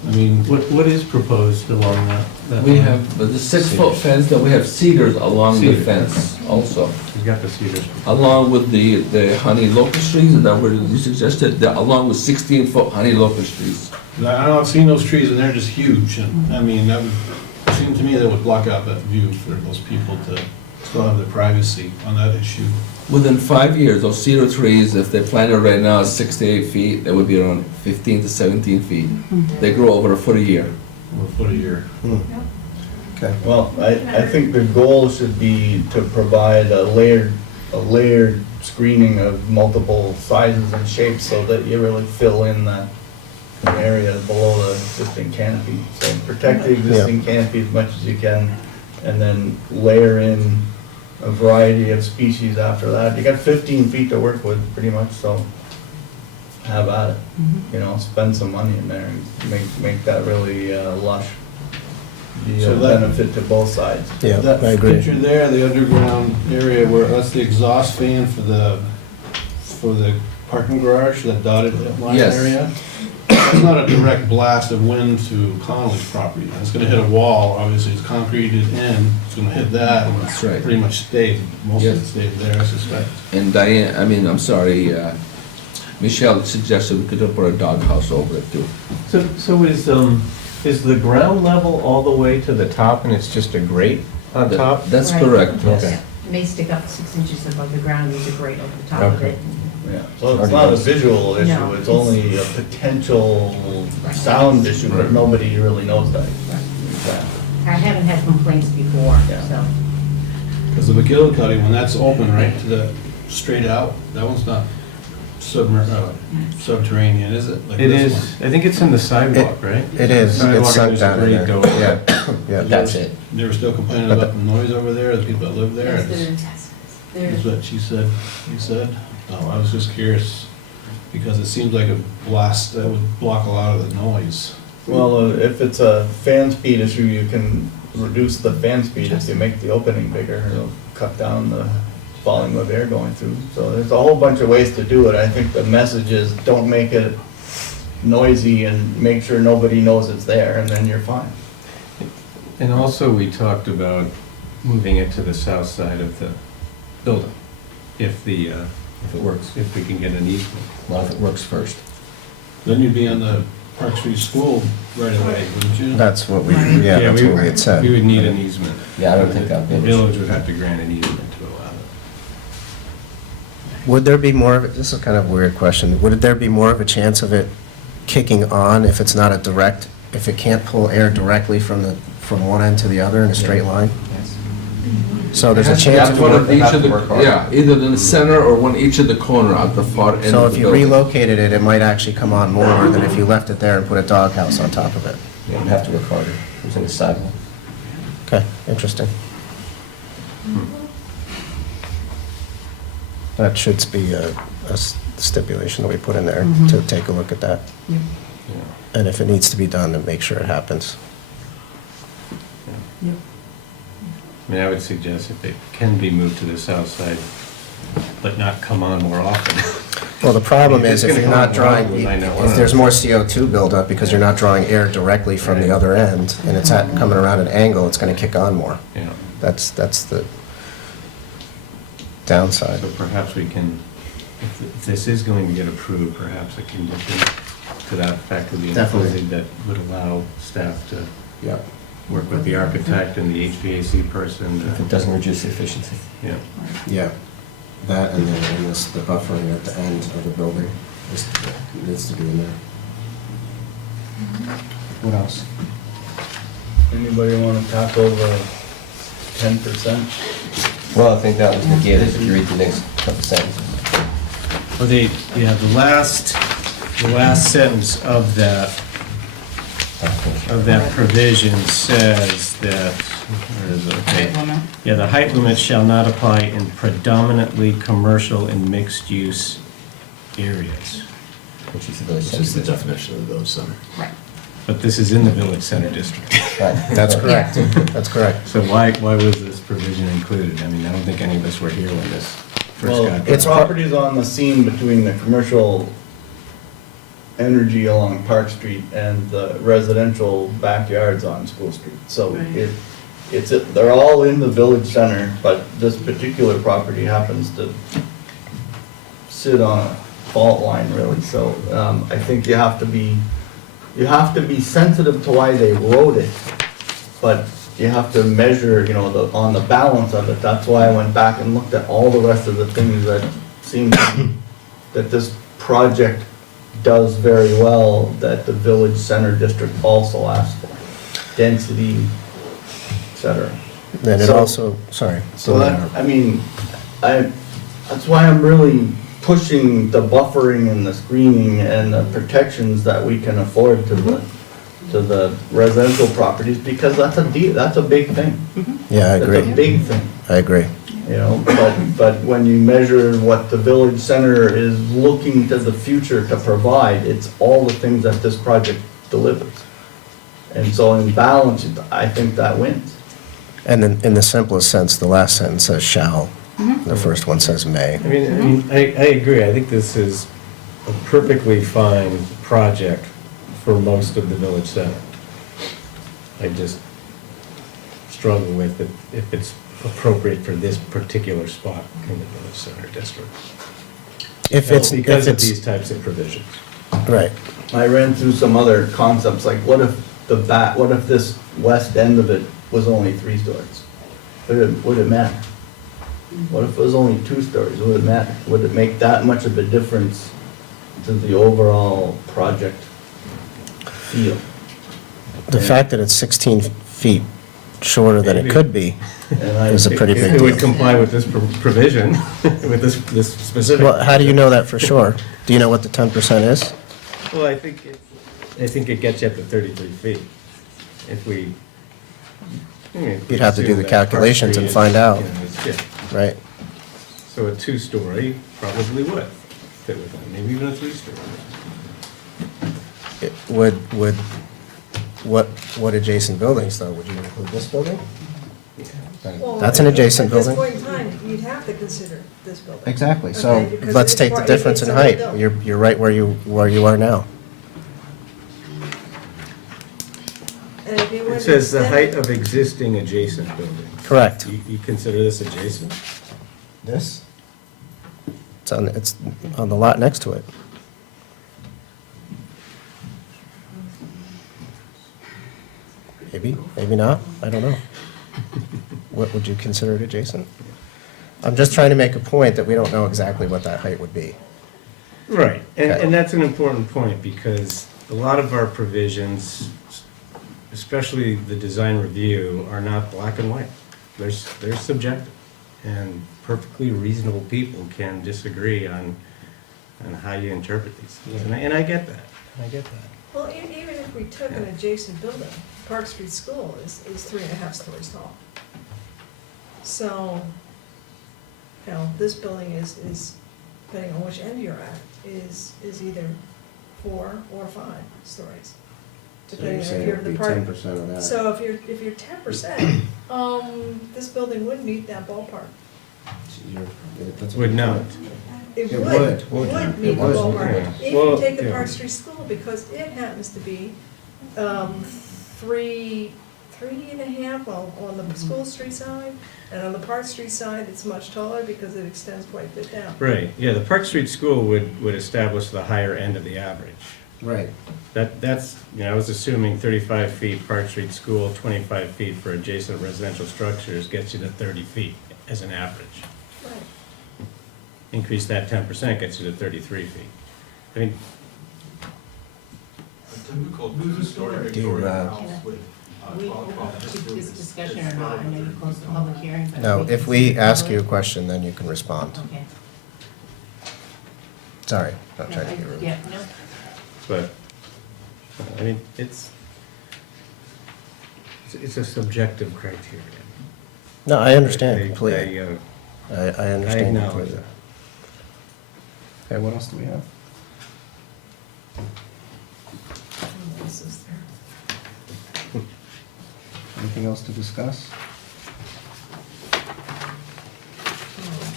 I mean, What is proposed along that? We have the 6-foot fence, then we have cedars along the Cedar. fence also. You got the cedars. Along with the honey locust trees, is that what you suggested? Along with 16-foot honey locust trees. I know I've seen those trees and they're just huge, and I mean, that would seem to me that would block out that view for those people to still have their privacy on that issue. Within 5 years, those cedar trees, if they're planted right now at 6 to 8 feet, they would be around 15 to 17 feet. They grow over a foot a year. Or a foot a year. Okay. Well, I think the goal should be to provide a layered screening of multiple sizes and shapes so that you really fill in that area below the existing canopy. So protect the existing canopy as much as you can, and then layer in a variety of species after that. You got 15 feet to work with, pretty much, so have at it. Spend some money in there and make that really lush. Be a So that- benefit to both sides. Yeah, That I agree. picture there, the underground area where, that's the exhaust fan for the parking garage, that dotted line Yes. area. It's not a direct blast of wind to Connolly's property. It's gonna hit a wall, obviously, it's concreted in, it's gonna hit that, and That's right. pretty much stayed, most of it Yes. stayed there, I suspect. And Diane, I'm sorry, Michelle suggested we could put a doghouse over it too. So is the ground level all the way to the top and it's just a grate on top? That's Right. correct. Okay. It may stick up 6 inches above the ground, there's a grate over the top of Okay. it. Yeah, so it's not a visual issue, No, it's it's- only a potential sound issue, but nobody really knows that. I haven't had complaints before, Yeah. so. Because the McGillicuddy, when that's open, right, to the, straight out, that one's not subterranean, is it? Like It this is, I think it's in the sidewalk, right? It is, Sidewalk, it's sunk there's a down in grate there. going. Yeah, yeah. That's it. They were still complaining But about the noise over there, the people that live there? Yes, Is- there Is is. what she said, you said? No, I was just curious, because it seems like a blast that would block a lot of the noise. Well, if it's a fan speed issue, you can reduce the fan speed if you make the opening bigger, it'll cut down the volume of air going through. So there's a whole bunch of ways to do it. I think the message is don't make it noisy and make sure nobody knows it's there, and then you're fine. And also, we talked about moving it to the south side of the building, if If it works. if we can get an easement. Well, if it works first. Then you'd be on the Park Street School right away, wouldn't you? That's what we, yeah, that's what we had said. We would need an easement. Yeah, I don't think that'd be The an issue. village would have to grant an easement to allow it. Would there be more of it, this is kind of a weird question, would there be more of a chance of it kicking on if it's not a direct, if it can't pull air directly from one end to the other in a straight line? So there's a chance of One of each of the, work hard. yeah, either in the center or one each of the corner at the far end So of if the you building. relocated it, it might actually come on more than if you left it there and put a doghouse on top of it. You don't have to work harder. It was in the sidewalk. Okay, interesting. That should be a stipulation that we put in there to take a look at that. And if it needs to be done, then make sure it happens. I mean, I would suggest if it can be moved to the south side, but not come on more often. Well, the problem If is it's if you're gonna not come on drawing, more often, I know. if there's more CO2 buildup because you're not drawing air directly from the other end, and it's coming around an angle, it's gonna kick on more. Yeah. That's the downside. So perhaps we can, if this is going to get approved, perhaps a condition to that effect would be Definitely. included that would allow staff to Yeah. work with the architect and the HVAC person. If it doesn't reduce the efficiency. Yeah. Yeah, that and then the buffering at the end of the building needs to be in there. What else? Anybody wanna tackle the 10%? Well, I think that was negated if you read the next couple sentences. Well, the last sentence of that provision says that, where is it? Okay. Height limit. Yeah, the height limit shall not apply in predominantly commercial and mixed-use areas. Which is the village Which center is the district. definition of the village center. Right. But this is in the village center district. Right. That's correct, that's correct. So why was this provision included? I mean, I don't think any of us were here when this first Well, got. it's properties on the scene between the commercial energy along Park Street and the residential backyards on School Street. So Right. they're all in the village center, but this particular property happens to sit on a fault line really. So, I think you have to be sensitive to why they wrote it, but you have to measure, on the balance of it. That's why I went back and looked at all the rest of the things that seem that this project does very well, that the village center district also asked for. Density, et cetera. Then it So- also, sorry. So that's why I'm really pushing the buffering and the screening and the protections that we can afford to the residential properties, because that's a big thing. Yeah, I That's agree. a big thing, I agree. but when you measure what the village center is looking to the future to provide, it's all the things that this project delivers. And so in balance, I think that wins. And then, in the simplest sense, the last sentence says shall, the first one says may. I agree. I think this is a perfectly fine project for most of the village center. I just struggle with it if it's appropriate for this particular spot in the village center district. Because of these types of provisions. Right. I ran through some other concepts, like what if this west end of it was only 3 stories? Would it matter? What if it was only 2 stories? Would it matter? Would it make that much of a difference to the overall project feel? The fact that it's 16 feet shorter than it could be And I is a pretty big It would deal. comply with this provision, with this specific. Well, how do you know that for sure? Do you know what the 10% is? Well, I think it gets you up to 33 feet. If we. You'd have to do the assume that Park calculations and Street find is, out. Yeah. Right. So a 2-story probably would fit with that, maybe even a 3-story. What adjacent buildings, though? Would you include this building? Well, That's an adjacent building. At this point in time, you'd have to consider this building. Exactly, Okay, so because let's it's take the part- difference it's in a height. building. You're right where you are now. And if you It would says the extend- height of existing adjacent buildings. Correct. You consider this adjacent? This? It's on the lot next to it. Maybe, maybe not, I don't know. What would you consider it adjacent? I'm just trying to make a point that we don't know exactly what that height would be. Right, Okay. and that's an important point, because a lot of our provisions, especially the design review, are not black and white. They're subjective, and perfectly reasonable people can disagree on how you interpret these things, and I get that, Well, even if we took an adjacent building, Park Street School is 3.5 stories tall. So, this building is, depending on which end you're at, is either 4 or 5 stories. depending So on you're if saying you're it'd the be part. 10% of that. So if you're 10%, this building would meet that ballpark. That's a Would good not. point. It It would would. meet It the would, ballpark. yeah. If Well, you take the yeah. Park Street School, because it happens to be, three and a half on the School Street side, and on the Park Street side, it's much taller because it extends quite a bit down. Right, yeah, the Park Street School would establish the higher end of the average. Right. That's, I was assuming 35 feet Park Street School, 25 feet for adjacent residential structures gets you to 30 feet as an average. Right. Increase that 10% gets you to 33 feet. I mean, A typical two-story Do you, Victorian house with We 12 keep this discussion or not, I know you closed the public hearing, but. No, can if we speak ask you a public. question, then you can respond. Okay. Sorry, not trying to be rude. Yeah, no, but, I mean, it's a subjective criteria. No, I understand I- completely. I, I understand acknowledge completely. Okay, what else do we have? What else is there? Anything else to discuss?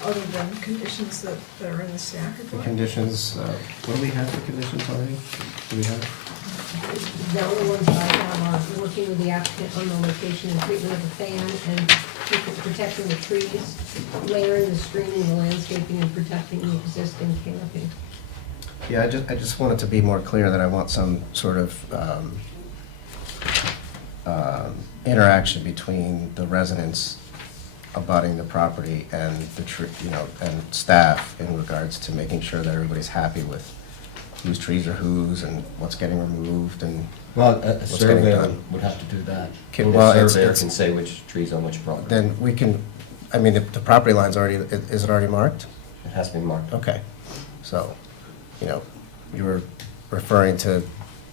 Other than conditions that are in the staff The report? conditions, what do we have for conditions already? Do we have? The only ones that I have are working with the applicant on the location and treatment of the fan and protecting the trees, layering the screening, the landscaping, and protecting the existing canopy. Yeah, I just want it to be more clear that I want some sort of interaction between the residents abutting the property and the and staff in regards to making sure that everybody's happy with whose trees are whose and what's getting removed and Well, a what's getting surveyor done. would have to do that. Can- The well, it's- surveyor it's- can say which trees on which property. Then we can, I mean, the property line's already, is it already marked? It has to be marked. Okay, so, you were referring to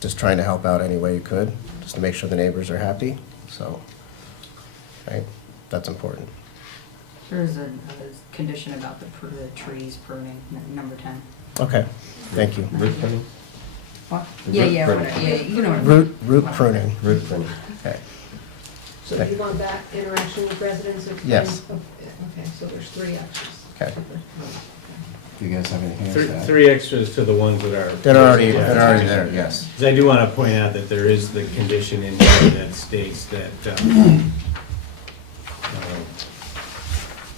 just trying to help out any way you could, just to make sure the neighbors are happy, so, right, that's important. There is a condition about the trees pruning, number 10. Okay, thank you. Root pruning? What? The Yeah, root yeah, pruning. whatever, yeah, you know what I mean. Root pruning, Root pruning. okay. So you want that interaction with residents? Yes. Okay, so there's 3 extras. Okay. Do you guys have anything else to add? Three extras to the ones that are. They're already there, yes. 'Cause I do want to point out that there is the condition in here that states that,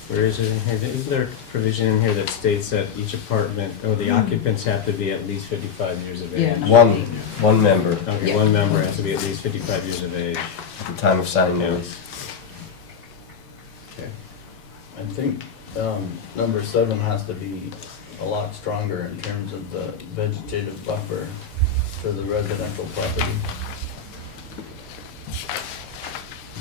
where is it in here? Isn't there a provision in here that states that each apartment, the occupants have to be at least 55 years of age? Yeah. One member at Okay, Yeah. one member has to be at least 55 years of age. the time of signing the Yeah. lease. I think number 7 has to be a lot stronger in terms of the vegetative buffer for the residential property.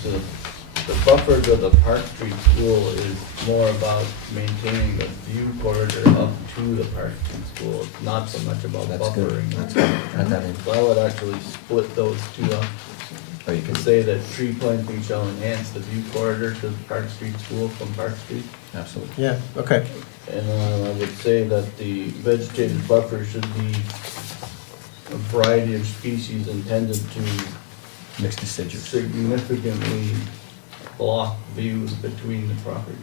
The buffer to the Park Street School is more about maintaining the view corridor up to the Park Street School. It's not so much about That's good. buffering. That's good. Add that in. So I would actually split those two up. Or you You can could say that tree planting shall enhance the view corridor to the Park Street School from Park Street. Absolutely. Yeah, okay. And I would say that the vegetative buffer should be a variety of species intended to Mixed deciduous. significantly block views between the properties.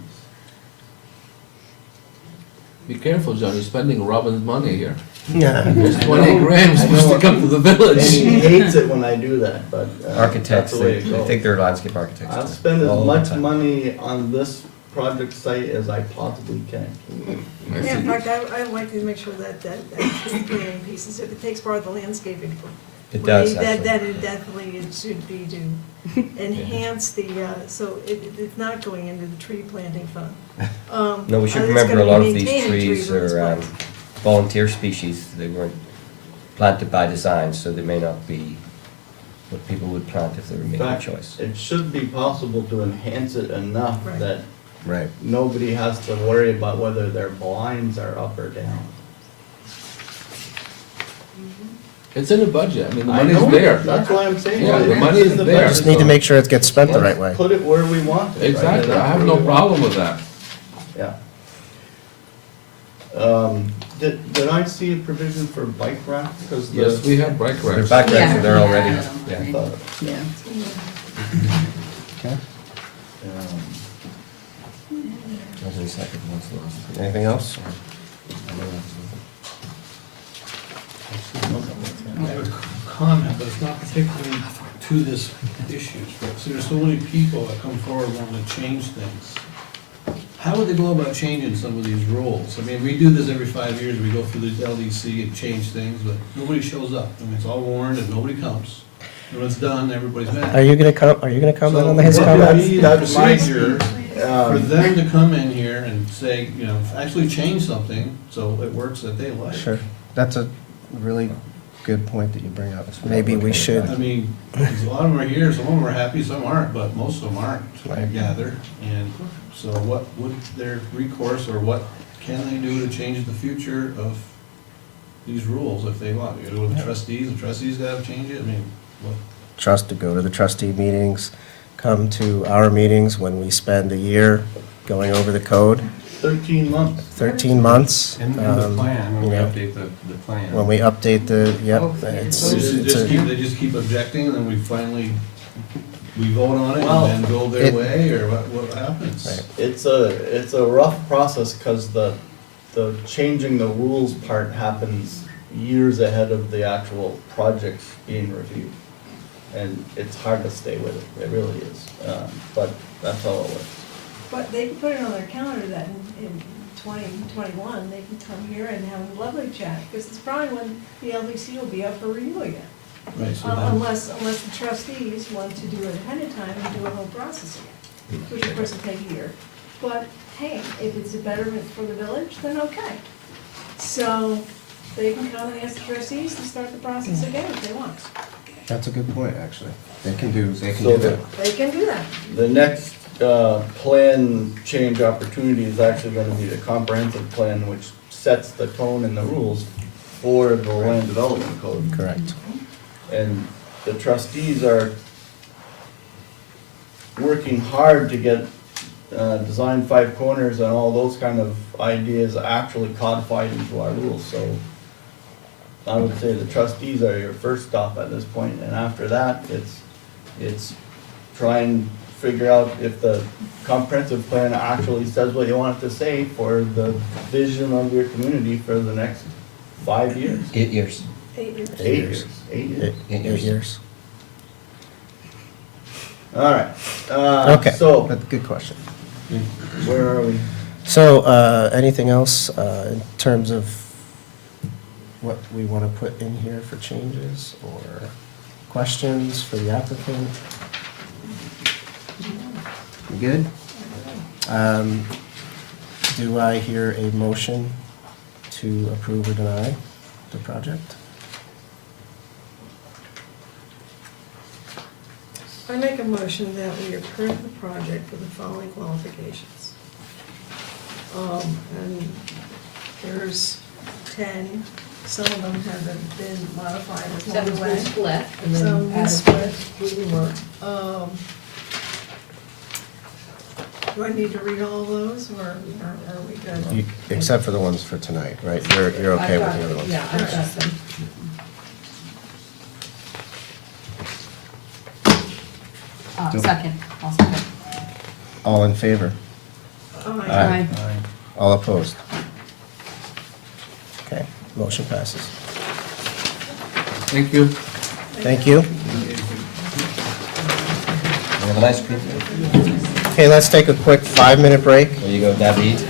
Be careful, John, you're spending Robin's money here. Yeah. There's 20 grand supposed to come to the And village. he hates it when I do that, but that's Architects, the way they it goes. think they're landscape architects. I'll spend as all the much time. money on this project site as I possibly can. I Yeah, in see. fact, I'd like to make sure that tree planting pieces, if it takes part of the landscaping. It does, That actually. it definitely, it should be to enhance the, so it's not going into the tree planting fund. No, we should It's remember a gonna lot be of these maintaining trees in this are place. volunteer species. They weren't planted by design, so they may not be what people would plant if they were In making a fact, choice. it should be possible to enhance it enough Right. that Right. nobody has to worry about whether their blinds are up or down. It's in the budget, I mean, the I money's know, there. That's why I'm saying. Yeah, the it's money is in the there. budget, Just need to so make sure it gets spent the right let's way. Put it where we want it. right? Exactly, And I have that's no where we want problem with that. it. Yeah. Did I see a provision for bike racks? Because Yes, we have bike They're racks. back racks, Yeah. they're already, Yeah. yeah. Yeah. Okay. Those are the second ones, those. Anything else? I have a comment, but it's not particularly to this issue. So there's so many people that come forward wanting to change things. How would they go about changing some of these rules? I mean, we do this every 5 years, we go through the LDC and change things, but nobody shows up. I mean, it's all warned and nobody comes. And when it's done, everybody's mad. Are you gonna comment on his So, comments? we need a That's my- procedure for them to come in here and say, you know, actually change something so it works that they like. Sure. That's a really good point that you bring up. Maybe we should. I mean, a lot of them are here, some of them are happy, some aren't, but most of them aren't, I Right. gather. And so what would their recourse, or what can they do to change the future of these rules if they want? You go to the trustees gotta change it, I mean, what? Trust to go to the trustee meetings, come to our meetings when we spend a year going over the code, 13 months. 13 months. And the plan, when you we know, update the plan. When we update the, yep, it's, So it's they just keep objecting, and then we finally, we vote on it Well, and then go their way, or what happens? Right. It's a rough process because the changing the rules part happens years ahead of the actual projects being reviewed. And it's hard to stay with it, it really is. But that's how it works. But they can put it on their calendar that in 2021, they can come here and have a lovely chat, because it's probably when the LDC will be up for review again. Right, so then, Unless the trustees want to do it ahead of time and do a whole process again, which of course will take a year. But hey, if it's a betterment for the village, then okay. So they can come and ask the trustees to start the process again if they want. that's a good point, actually. They can do So that. They can do that. The next plan change opportunity is actually gonna be the comprehensive plan, which sets the tone and the rules for the land development code. Correct. And the trustees are working hard to get Design Five Corners and all those kind of ideas actually codified into our rules, so I would say the trustees are your first stop at this point, and after that, it's try and figure out if the comprehensive plan actually says what you want it to say for the vision of your community for the next 5 years. 8 years. 8 years. 8 years. 8 years. 8 years. All right. Okay, So, but good question. where are we? So, anything else in terms of what we want to put in here for changes or questions for the applicant? You good? Do I hear a motion to approve or deny the project? I make a motion that we approve the project with the following qualifications. And there's 10, some of them have been modified along Seven's the been way. split, and Some then been added split. to the work. Do I need to read all those, or are we good? You- Except for the ones for tonight, right? You're okay with the other ones? Yeah, I've got them. Second, I'll second. All in favor? Aye. All opposed? Okay, motion passes. Thank you. Thank you. You have a nice cream. Okay, let's take a quick 5-minute break. There you go, David.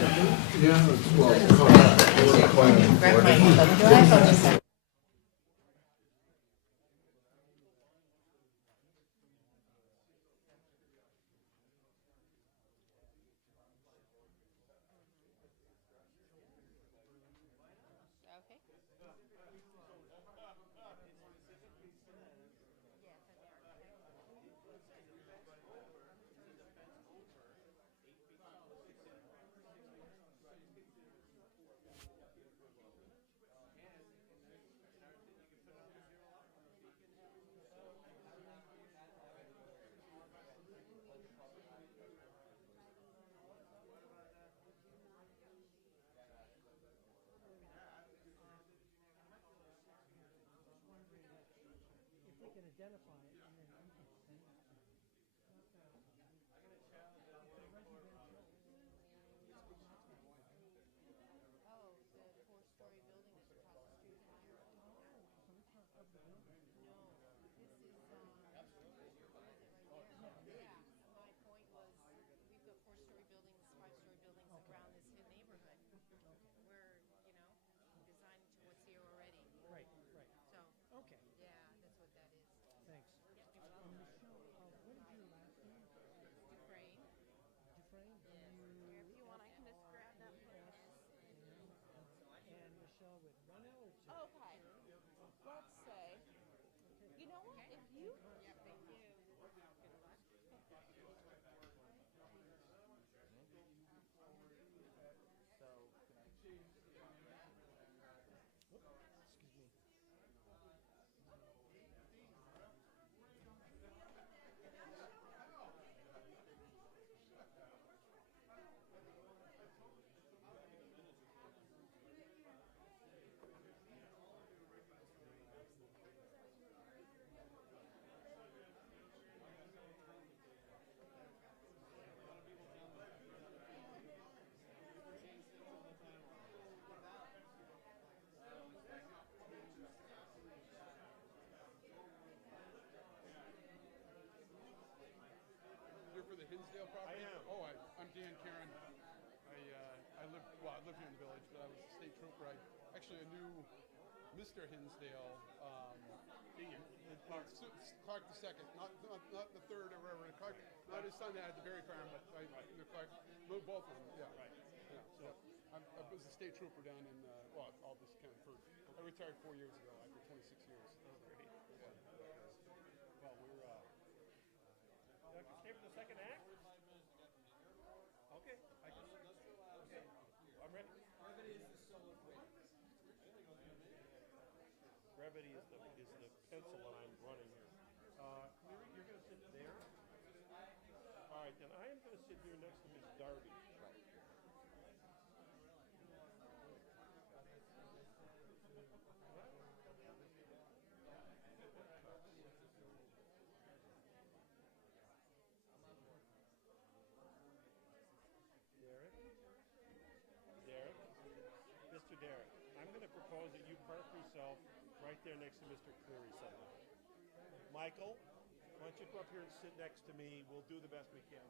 Yeah, well, identify it, and then you can see it. Oh, the four-story building is across the street from here. No, this is, where is it, right there? Yeah, my point was, we've got four-story buildings, five-story buildings around this neighborhood. We're, designing to what's here already. Right, right. So, Okay, yeah, that's what that is. thanks. Yep, you're welcome. Michelle, what is your last name? Dufresne. Dufresne? Here, if you want, I can just grab that. And Michelle with one L or two? Okay, let's say, you know what, if you... Yeah, thank you. Good luck. So, Excuse me. You're for the Hinsdale property? I am. Oh, I'm Dan Karen. I live here in the village, but I was a state trooper. I actually knew Mr. Hinsdale, Clark the second, not the third or whatever. Clark, not his son that had the berry farm, but Clark, both of them. Yeah. Right. Yeah. So I was a state trooper down in all this kind of. I retired 4 years ago after 26 years. Oh, great. Yeah. Well, we're, you stay for the second act? Okay, I can. Okay, I'm ready. Brevity is the soul of wit. Brevity is the pencil that I'm running here. Cleary, you're going to sit there. All right, then I am going to sit here next to Miss Darby. Right. Derek, Mr. Derek, I'm going to propose that you park yourself right there next to Mr. Cleary somehow. Michael, why don't you come up here and sit next to me? We'll do the best we can.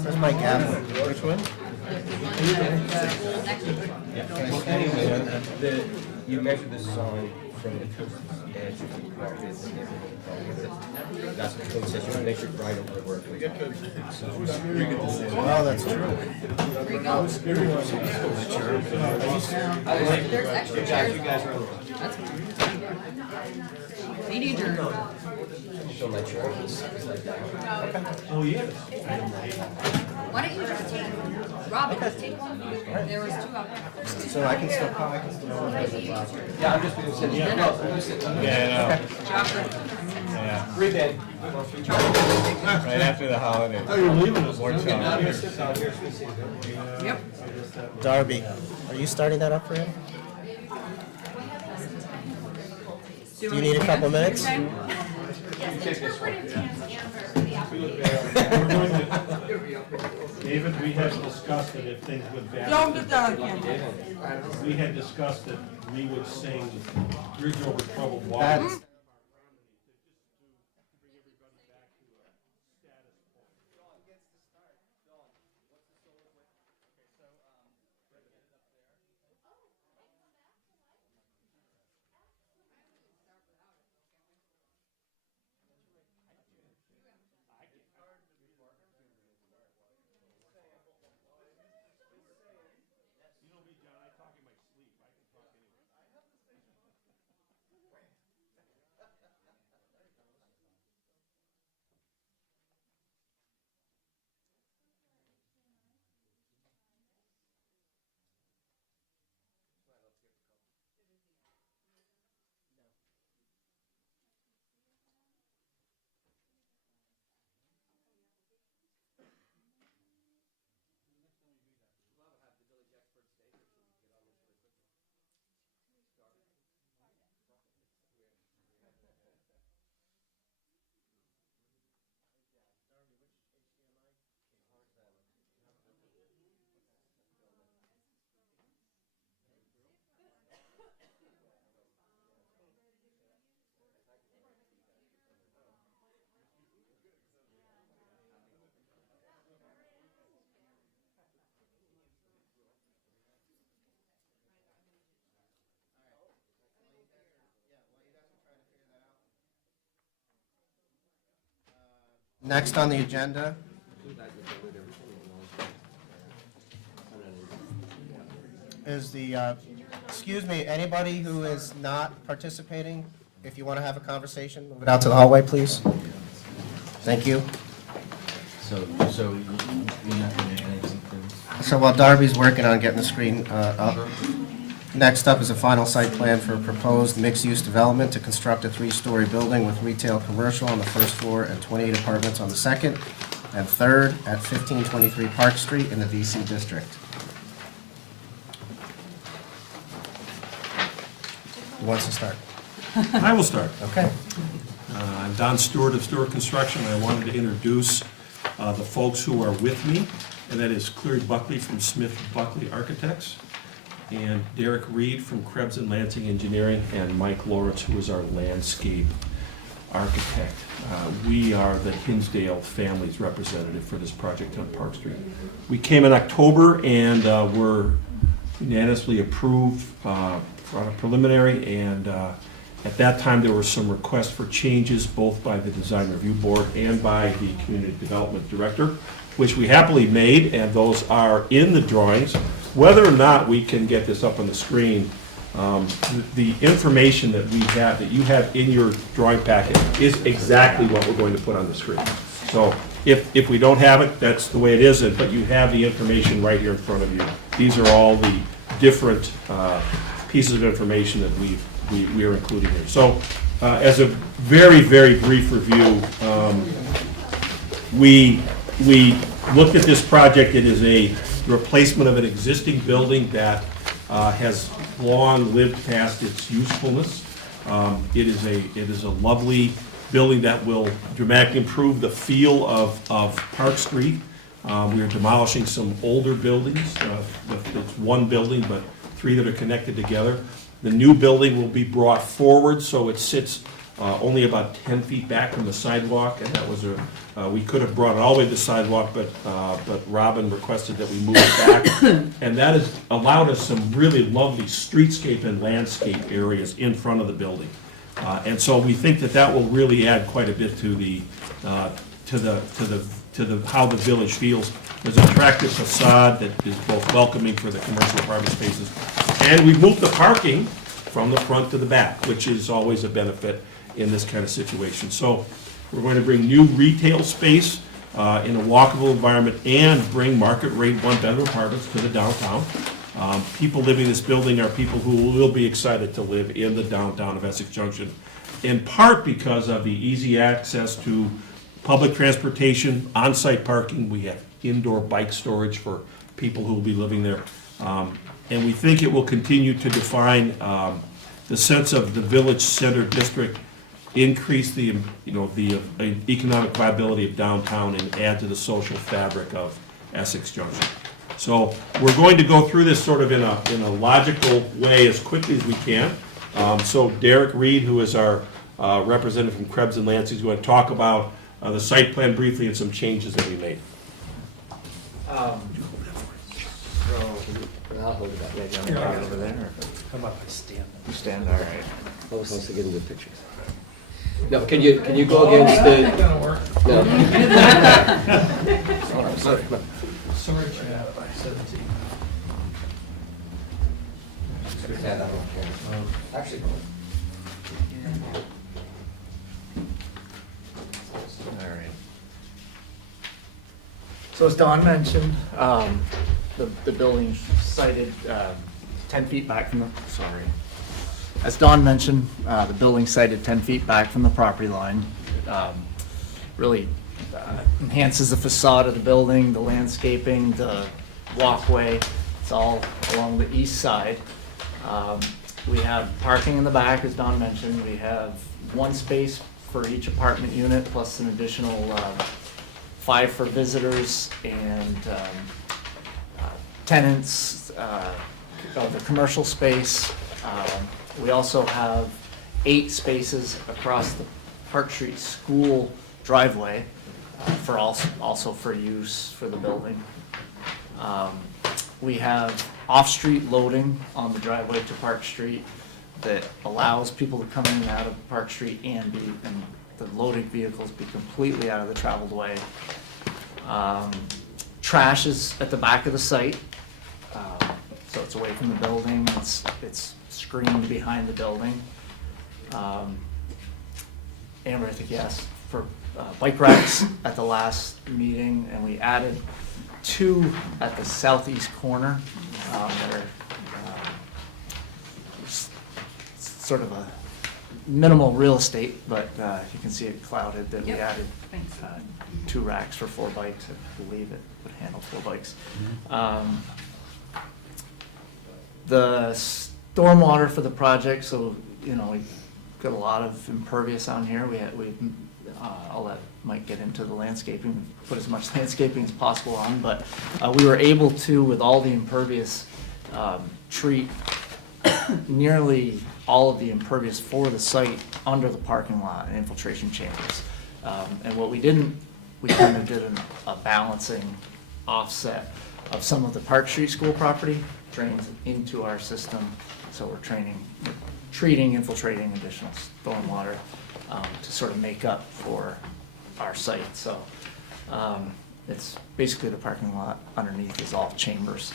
Where's my gavel? Which one? Anyway, you measure the sign from the edge of the property. That's what the code says. You want to make sure right over the work. Oh, that's true. There's extra chairs. That's fine. Meeting adjourned. Show my chair. Oh, yes. Why don't you just take, Robin, just take one. There was two up there. So I can still come, Yeah, I'm just going to sit. Yeah, no, I'm just sitting. Yeah, Chocolate. Yeah. Three bed. Right after the holiday. Oh, you're leaving us. More chocolate. Yep. Darby, are you starting that up for him? Do you need a couple minutes? David, we had discussed that if things would bad. Don't get down again. We had discussed that we would sing Bridge Over Troubled Water. That's- Next on the agenda is the, excuse me, anybody who is not participating, if you want to have a conversation, move it out to the hallway, please. Thank you. So you're not going to anything for So while Darby's working on getting the screen up, next up is a final site plan for a proposed mixed-use development to construct a three-story building with retail commercial on the first floor and 28 apartments on the second and third at 1523 Park Street in the VC District. Who wants to start? I will start. Okay. I'm Don Stewart of Stewart Construction. I wanted to introduce the folks who are with me, and that is Cleary Buckley from Smith Buckley Architects, and Derek Reed from Krebs and Lansing Engineering, and Mike Lawrence, who is our landscape architect. We are the Hinsdale family's representative for this project on Park Street. We came in October and were unanimously approved on a preliminary, and at that time there were some requests for changes both by the Design Review Board and by the Community Development Director, which we happily made, and those are in the drawings. Whether or not we can get this up on the screen, the information that we have, that you have in your drawing packet, is exactly what we're going to put on the screen. So if we don't have it, that's the way it is, but you have the information right here in front of you. These are all the different pieces of information that we are including here. So as a very, very brief review, we looked at this project. It is a replacement of an existing building that has long lived past its usefulness. It is a lovely building that will dramatically improve the feel of Park Street. We are demolishing some older buildings. It's one building, but 3 that are connected together. The new building will be brought forward, so it sits only about 10 feet back from the sidewalk, and that was we could have brought it all the way to the sidewalk, but Robin requested that we move it back. And that has allowed us some really lovely streetscape and landscape areas in front of the building. And so we think that that will really add quite a bit to how the village feels. There's an attractive facade that is both welcoming for the commercial apartment spaces. And we've moved the parking from the front to the back, which is always a benefit in this kind of situation. So we're going to bring new retail space in a walkable environment and bring market rate 1-bedroom apartments to the downtown. People living in this building are people who will be excited to live in the downtown of Essex Junction, in part because of the easy access to public transportation, on-site parking. We have indoor bike storage for people who will be living there. And we think it will continue to define the sense of the village center district, increase the economic viability of downtown, and add to the social fabric of Essex Junction. So we're going to go through this sort of in a logical way as quickly as we can. So Derek Reed, who is our representative from Krebs and Lansing, is going to talk about the site plan briefly and some changes that we made. I'll hold it up. Yeah, do you want me to bring it over there? How about I stand? You stand, all right. I was supposed to get good pictures. No, can you go against the? That's not gonna work. No. Oh, I'm sorry. Sorry, Chad, 17. Actually. All right. So as Don mentioned, the building cited 10 feet back from the, sorry. As Don mentioned, the building cited 10 feet back from the property line. Really enhances the facade of the building, the landscaping, the walkway. It's all along the east side. We have parking in the back, as Don mentioned. We have 1 space for each apartment unit, plus an additional 5 for visitors and tenants of the commercial space. We also have 8 spaces across the Park Street School driveway for also for use for the building. We have off-street loading on the driveway to Park Street that allows people to come in and out of Park Street and the loading vehicles be completely out of the traveled way. Trash is at the back of the site, so it's away from the building. It's screened behind the building. Amber, I think you asked for bike racks at the last meeting, and we added 2 at the southeast corner that are sort of a minimal real estate, but you can see it clouded that we added 2 racks for 4 bikes. I believe it would handle 4 bikes. The stormwater for the project, so we've got a lot of impervious on here. I'll let Mike get into the landscaping, put as much landscaping as possible on, but we were able to, with all the impervious, treat nearly all of the impervious for the site under the parking lot and infiltration chambers. And what we didn't, we kind of did a balancing offset of some of the Park Street School property drains into our system. So we're treating, infiltrating additional stormwater to sort of make up for our site. So it's basically the parking lot underneath is all chambers.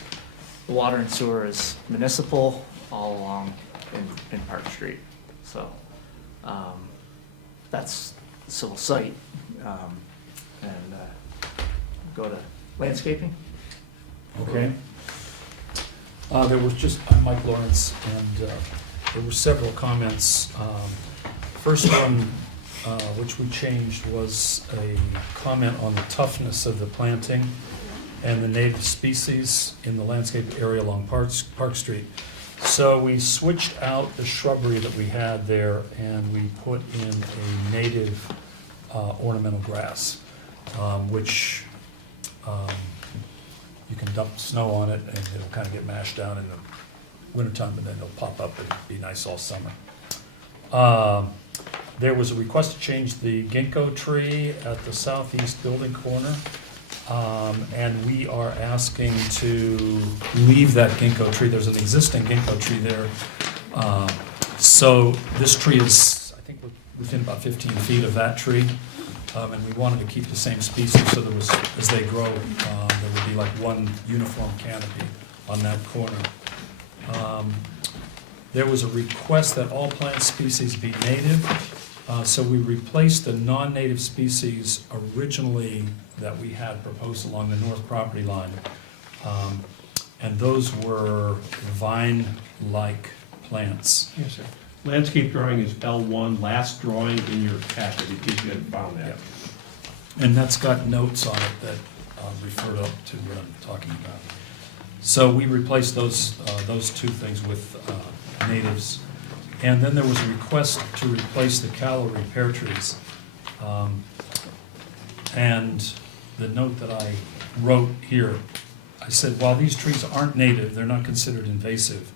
The water and sewer is municipal all along in Park Street. So that's the civil site. And go to landscaping. Okay. There was I'm Mike Lawrence, and there were several comments. First one, which we changed, was a comment on the toughness of the planting and the native species in the landscape area along Park Street. So we switched out the shrubbery that we had there, and we put in a native ornamental grass, which You can dump snow on it, and it'll kind of get mashed down in the wintertime, and then it'll pop up and be nice all summer. There was a request to change the ginkgo tree at the southeast building corner, and we are asking to leave that ginkgo tree. There's an existing ginkgo tree there. So this tree is, I think, within about 15 feet of that tree, and we wanted to keep the same species, so there was, as they grow, there would be like one uniform canopy on that corner. There was a request that all plant species be native, so we replaced the non-native species originally that we had proposed along the north property line. And those were vine-like plants. Yes, sir. Landscape drawing is L1, last drawing in your packet, in case you hadn't found that. And that's got notes on it that refer up to what I'm talking about. So we replaced those two things with natives. And then there was a request to replace the calorie pear trees. And the note that I wrote here, I said, while these trees aren't native, they're not considered invasive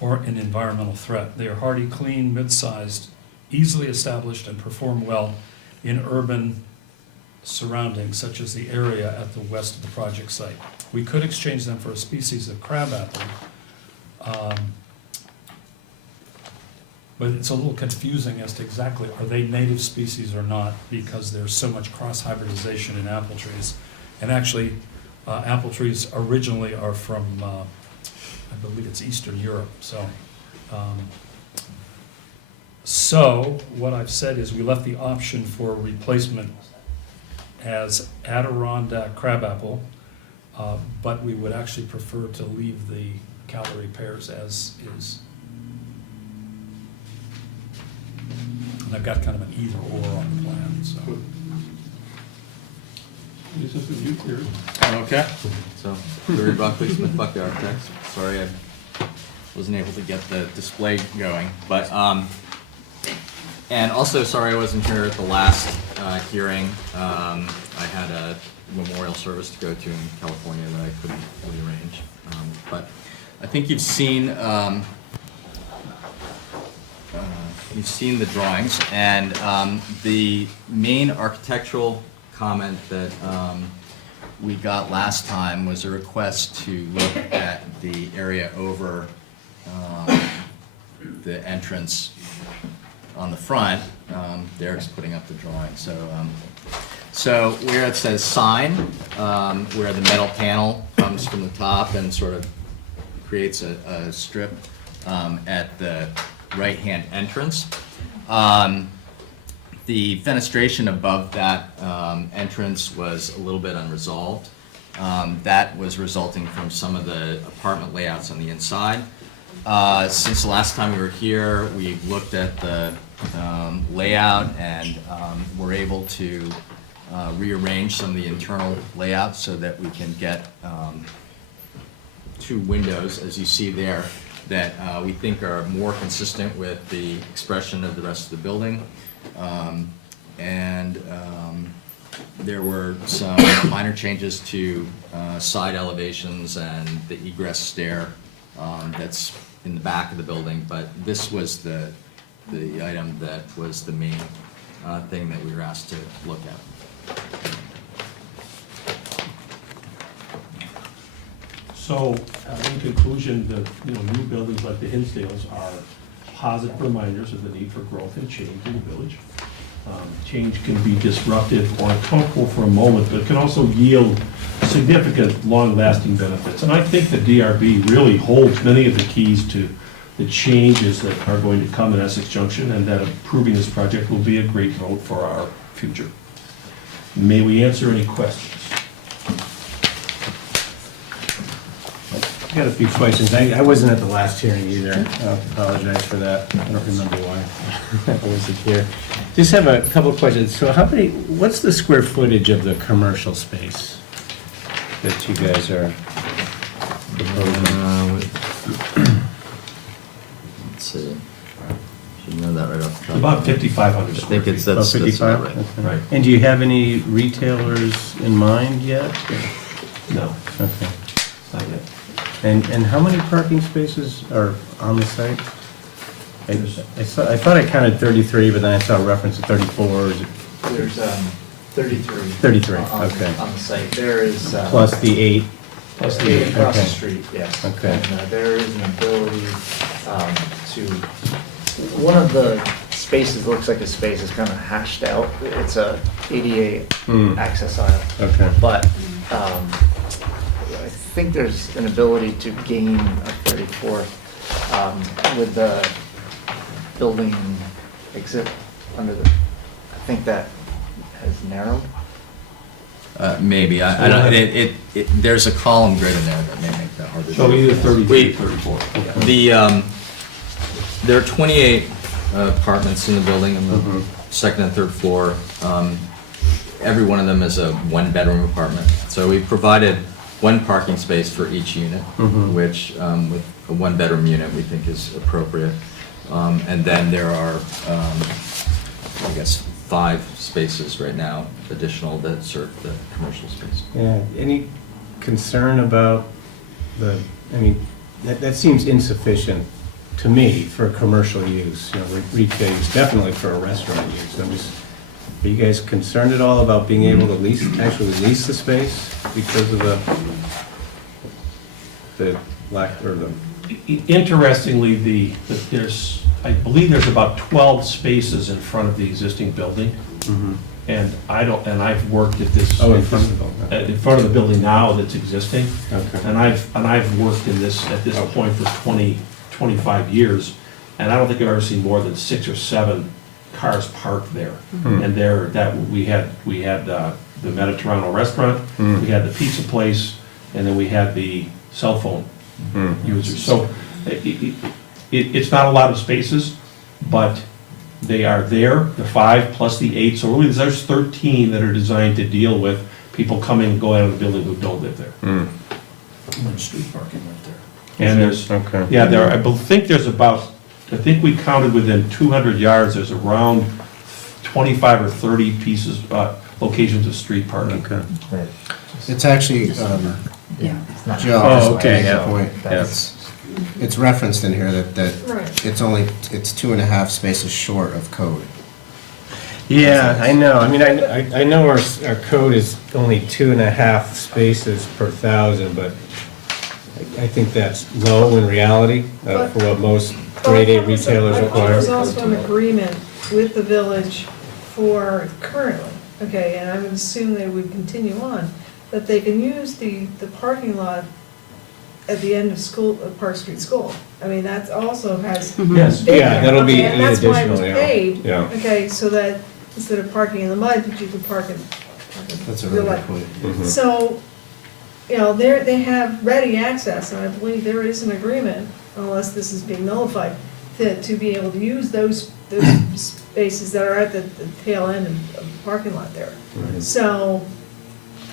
or an environmental threat. They are hardy, clean, mid-sized, easily established, and perform well in urban surroundings, such as the area at the west of the project site. We could exchange them for a species of crabapple, but it's a little confusing as to exactly, are they native species or not, because there's so much cross-hybridization in apple trees. And actually, apple trees originally are from, I believe it's Eastern Europe, so. So what I've said is we left the option for replacement as Adirondack crabapple, but we would actually prefer to leave the calorie pears as is. And I've got kind of an either or on the plan, so. This is with you, clear. Okay, so Larry Buckley, Smith Buckley Architects. Sorry I wasn't able to get the display going, but and also sorry I wasn't here at the last hearing. I had a memorial service to go to in California that I couldn't rearrange. But I think you've seen the drawings, and the main architectural comment that we got last time was a request to look at the area over the entrance on the front. Derek's putting up the drawing. So where it says sign, where the metal panel comes from the top and sort of creates a strip at the right-hand entrance. The fenestration above that entrance was a little bit unresolved. That was resulting from some of the apartment layouts on the inside. Since the last time we were here, we've looked at the layout and were able to rearrange some of the internal layouts so that we can get two windows, as you see there, that we think are more consistent with the expression of the rest of the building. There were some minor changes to side elevations and the egress stair that's in the back of the building, but this was the item that was the main thing that we were asked to look at. So, in conclusion, the new buildings like the Hinsdales are positive reminders of the need for growth and change in the village. Change can be disruptive or uncomfortable for a moment, but it can also yield significant, long-lasting benefits. And I think the DRB really holds many of the keys to the changes that are going to come in Essex Junction, and that approving this project will be a great vote for our future. May we answer any questions? I got a few questions. I wasn't at the last hearing either. I apologize for that. I don't remember why I wasn't here. Just have a couple of questions. So what's the square footage of the commercial space that you guys are proposing? Let's see. Should know that right off the top. About 5,500 I square think feet. that's About 55? right. Okay. Right. And do you have any retailers in mind yet? Okay. Not yet. And how many parking spaces are on the site? I thought I counted 33, but then I saw a reference to 34. Is it There's 33. 33, on- okay. On the site. There is. Plus the 8? Plus the 8 across the Okay. street, yes. Okay. And there is an ability to, one of the spaces looks like a space is kind of hashed out. It's a ADA access aisle. Okay. But I think there's an ability to gain a 34 with the building exit under the, I think that has narrowed. Maybe, I don't, there's a column grid in there that may make that hard to do. So either 33 or 34. The, there are 28 apartments in the building on the second and third floor. Every one of them is a one-bedroom apartment. So we provided one parking space for each unit, which with a one-bedroom unit we think is appropriate. And then there are, I guess, 5 spaces right now, additional that serve the commercial space. Yeah, any concern about the, I mean, that seems insufficient to me for commercial use, you know, retail use, definitely for a restaurant use. I'm just, are you guys concerned at all about being able to actually lease the space because of the lack, or the? Interestingly, there's, I believe there's about 12 spaces in front of the existing building. And I've worked at this. Oh, in front of the building. In front of the building now that's existing. Okay. And I've worked in this, at this point for 25 years, and I don't think I've ever seen more than 6 or 7 cars parked there. And we had the Mediterranean restaurant, we had the pizza place, and then we had the cell phone users. So it's not a lot of spaces, but they are there, the 5 plus the 8, so really there's 13 that are designed to deal with people coming and going out of the building who don't live there. And there's street parking right there. And there's, Okay. yeah, I think there's about, I think we counted within 200 yards, there's around 25 or 30 pieces, locations of street parking. Okay. It's actually, Yeah. Joe, Oh, okay, just to yeah. point, it's referenced in here that Right. it's 2.5 spaces short of code. Yeah, I know. I mean, I know our code is only 2.5 spaces per 1,000, but I think that's low in reality for what most grade A retailers I think require. there's also an agreement with the village for currently, okay, and I would assume they would continue on, that they can use the parking lot at the end of school, of Park Street School. I mean, that also has. Yes. been Yeah, there, that'll be okay, and that's why it was additional, yeah. paved, Yeah. okay, so that instead of parking in the mud, that you could park in. That's a real really life. good point. Mhm. So, you know, they have ready access, and I believe there is an agreement, unless this is being nullified, to be able to use those spaces that are at the tail end of the parking lot there. So,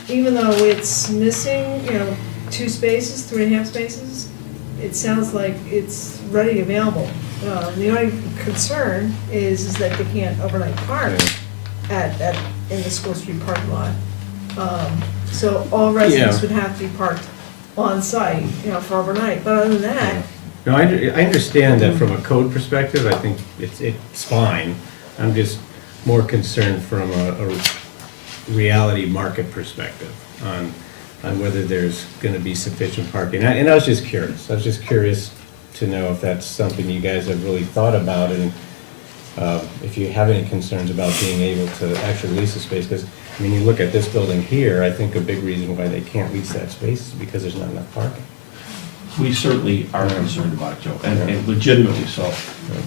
even though it's missing, 2 spaces, 3.5 spaces, it sounds like it's ready, available. The only concern is that they can't overnight park in the School Street parking lot. So all residents Yeah. would have to be parked on site, for overnight, but other than that, No, I understand that from a code perspective, I think it's fine. I'm just more concerned from a reality market perspective on whether there's gonna be sufficient parking. And I was just curious. I was just curious to know if that's something you guys have really thought about, and if you have any concerns about being able to actually lease a space. Because, I mean, you look at this building here, I think a big reason why they can't lease that space is because there's not enough parking. We certainly are concerned about it, Joe, and legitimately so.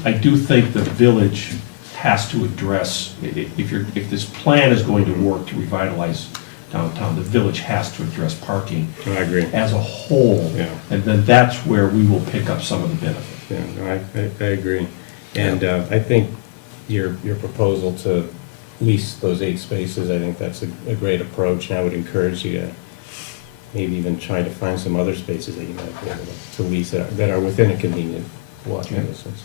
I do think the village has to address, if this plan is going to work to revitalize downtown, the village has to address parking I agree. as a whole. Yeah. And then that's where we will pick up some of the benefit. Yeah, no, I agree. And I think your proposal to lease those 8 spaces, I think that's a great approach, and I would encourage you to maybe even try to find some other spaces that you might be able to lease that are within a convenient walking distance.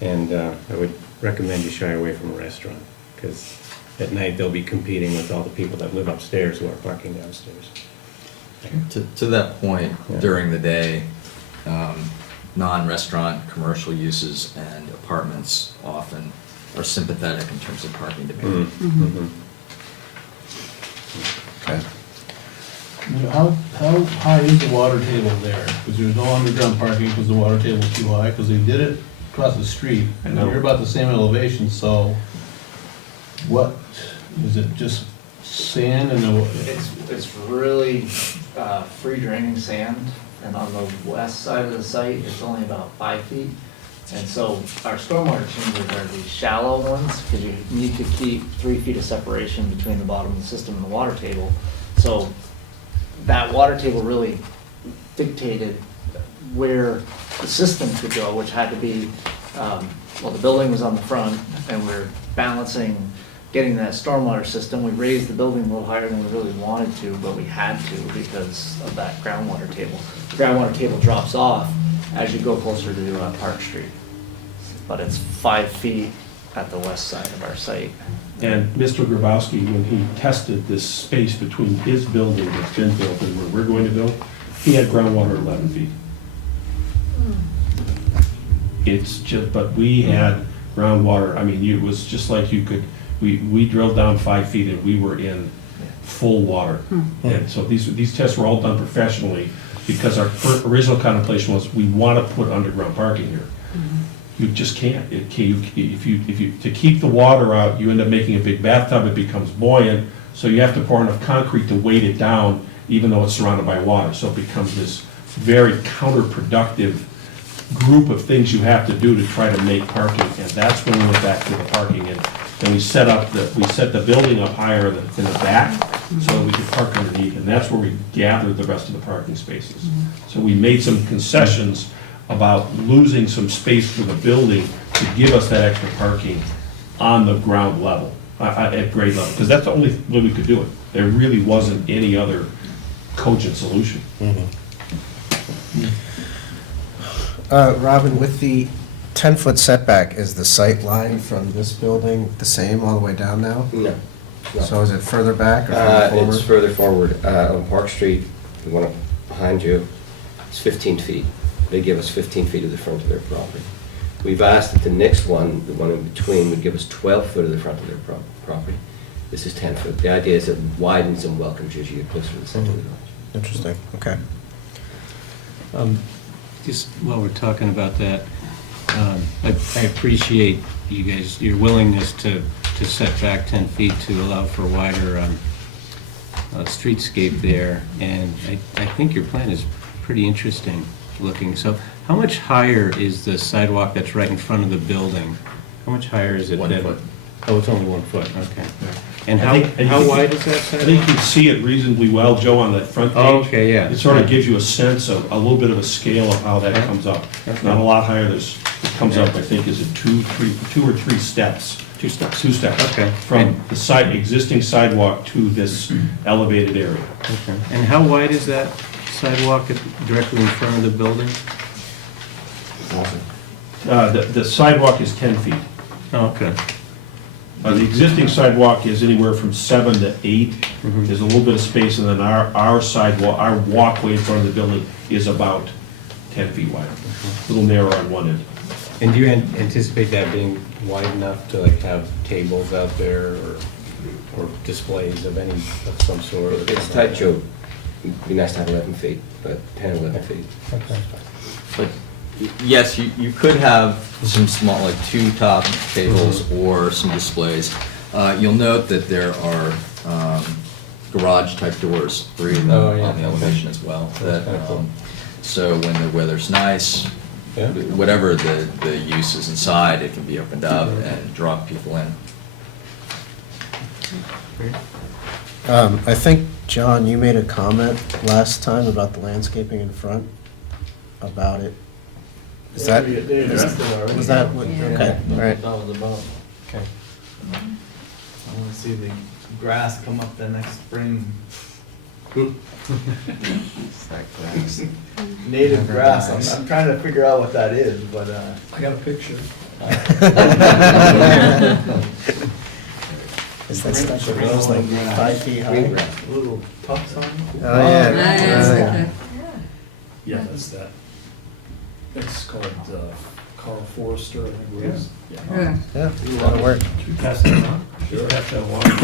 And I would recommend you shy away from a restaurant, because at night they'll be competing with all the people that live upstairs who are parking downstairs. To that point, Yeah. during the day, non-restaurant, commercial uses and apartments often are sympathetic in terms of parking demand. Okay. How high is the water table there? Because there's no underground parking because the water table's too high, because they did it across the street. I know. You're about the same elevation, so what, is it just sand and the? It's really free draining sand, and on the west side of the site, it's only about 5 feet. And so our stormwater chambers are these shallow ones, because you need to keep 3 feet of separation between the bottom of the system and the water table. So that water table really dictated where the system could go, which had to be, well, the building was on the front, and we're balancing getting that stormwater system. We raised the building a little higher than we really wanted to, but we had to because of that groundwater table. The groundwater table drops off as you go closer to Park Street, but it's 5 feet at the west side of our site. And Mr. Grabowski, when he tested this space between his building that's been built and where we're going to build, he had groundwater 11 feet. It's just, but we had groundwater, I mean, it was just like you could, we drilled down 5 feet and we were in full water. And so these tests were all done professionally because our original contemplation was we want to put underground parking here. You just can't. If you to keep the water out, you end up making a big bathtub. It becomes buoyant, so you have to pour enough concrete to weight it down, even though it's surrounded by water. So it becomes this very counterproductive group of things you have to do to try to make parking. And that's when we went back to the parking and we set the building up higher in the back so that we could park underneath. And that's where we gathered the rest of the parking spaces. So we made some concessions about losing some space for the building to give us that extra parking on the ground level, at grade level, because that's the only way we could do it. There really wasn't any other cogent solution. Robin, with the 10-foot setback, is the sight line from this building the same all the way down now? No. So is it further back or further forward? It's further forward. On Park Street, the one up behind you, it's 15 feet. They give us 15 feet of the front of their property. We've asked that the next one, the one in between, would give us 12 foot of the front of their property. This is 10 foot. The idea is it widens and welcomes you as you get closer to the center of the village. Interesting, okay. Just while we're talking about that, I appreciate you guys, your willingness to set back 10 feet to allow for a wider streetscape there, and I think your plan is pretty interesting looking. So how much higher is the sidewalk that's right in front of the building? How much higher is it? 1 foot. Oh, it's only 1 foot, okay. And I think- how wide is that I sidewalk? think you can see it reasonably well, Joe, on that front page. Oh, okay, yeah. It sort of gives you a sense of, a little bit of a scale of how that Okay. comes up. Okay. Not a lot higher, it comes up, I think, is it two or three steps? 2 steps. 2 steps. Okay. From the existing sidewalk to this elevated area. Okay. And how wide is that sidewalk directly in front of the building? The sidewalk is 10 feet. Oh, okay. The existing sidewalk is anywhere from 7 to 8. There's a little bit of space, and then our sidewalk, our walkway in front of the building is about 10 feet wide. A little narrower on one end. And do you anticipate that being wide enough to like have tables out there or displays of some sort? It's tight, Joe. It'd be nice to have 11 feet, but 10, 11 feet. Okay. But yes, you could have some small, like 2 top tables or some displays. You'll note that there are garage-type doors, 3 of them Oh, yeah. on the elevation as well. That, kinda cool. so when the weather's nice, Yeah. whatever the use is inside, it can be opened up and draw people in. I think, John, you made a comment last time about the landscaping in front, about it. Is that, They addressed it already. was that, what- okay, all right. That was about. Okay. I want to see the grass come up the next spring. It's that grass. Native Never grass. dies. I'm trying to figure out what that is, but I got a picture. Is that stuff that grows like 5 feet high? Green grass. Little tufts on it. Oh, yeah. Nice. Yeah, that's that. It's called Carl Forrester, I think it was. Yeah. Yeah, that'll work. Should we pass that around? Sure. Have to have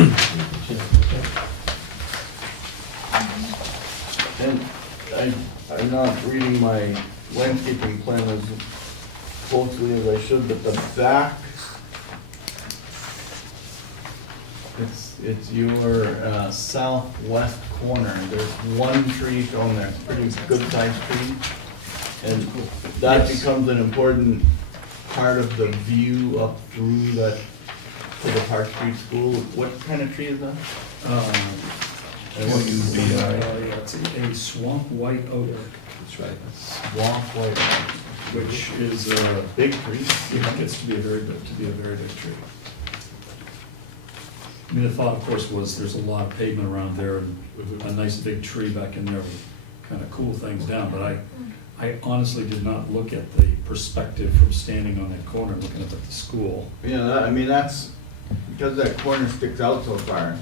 And I'm not reading my landscaping plan as closely as I should, but the back, it's your southwest corner. There's one tree shown there, it's a pretty good sized tree. And that becomes an important part of the view up through that, to the Park Street School. What kind of tree is that? It's a swamp white oak. That's right. Swamp white. Which is a Big tree. it gets to be a very big tree. I mean, the thought, of course, was there's a lot of pavement around there, and a nice big tree back in there would kind of cool things down, but I honestly did not look at the perspective from standing on that corner looking up at the school. Yeah, I mean, that's, because that corner sticks out so far,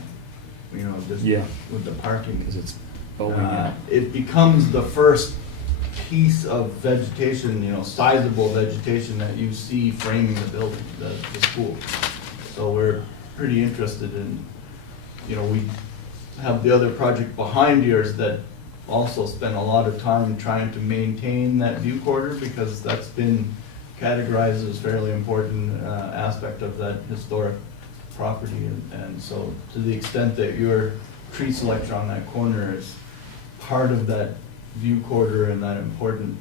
you know, just Yeah. with the parking. Because it's bowling out. It becomes the first piece of vegetation, you know, sizable vegetation that you see framing the building, the school. So we're pretty interested in, you know, we have the other project behind yours that also spent a lot of time trying to maintain that view corridor, because that's been categorized as fairly important aspect of that historic property. And so to the extent that your tree selection on that corner is part of that view corridor and that important,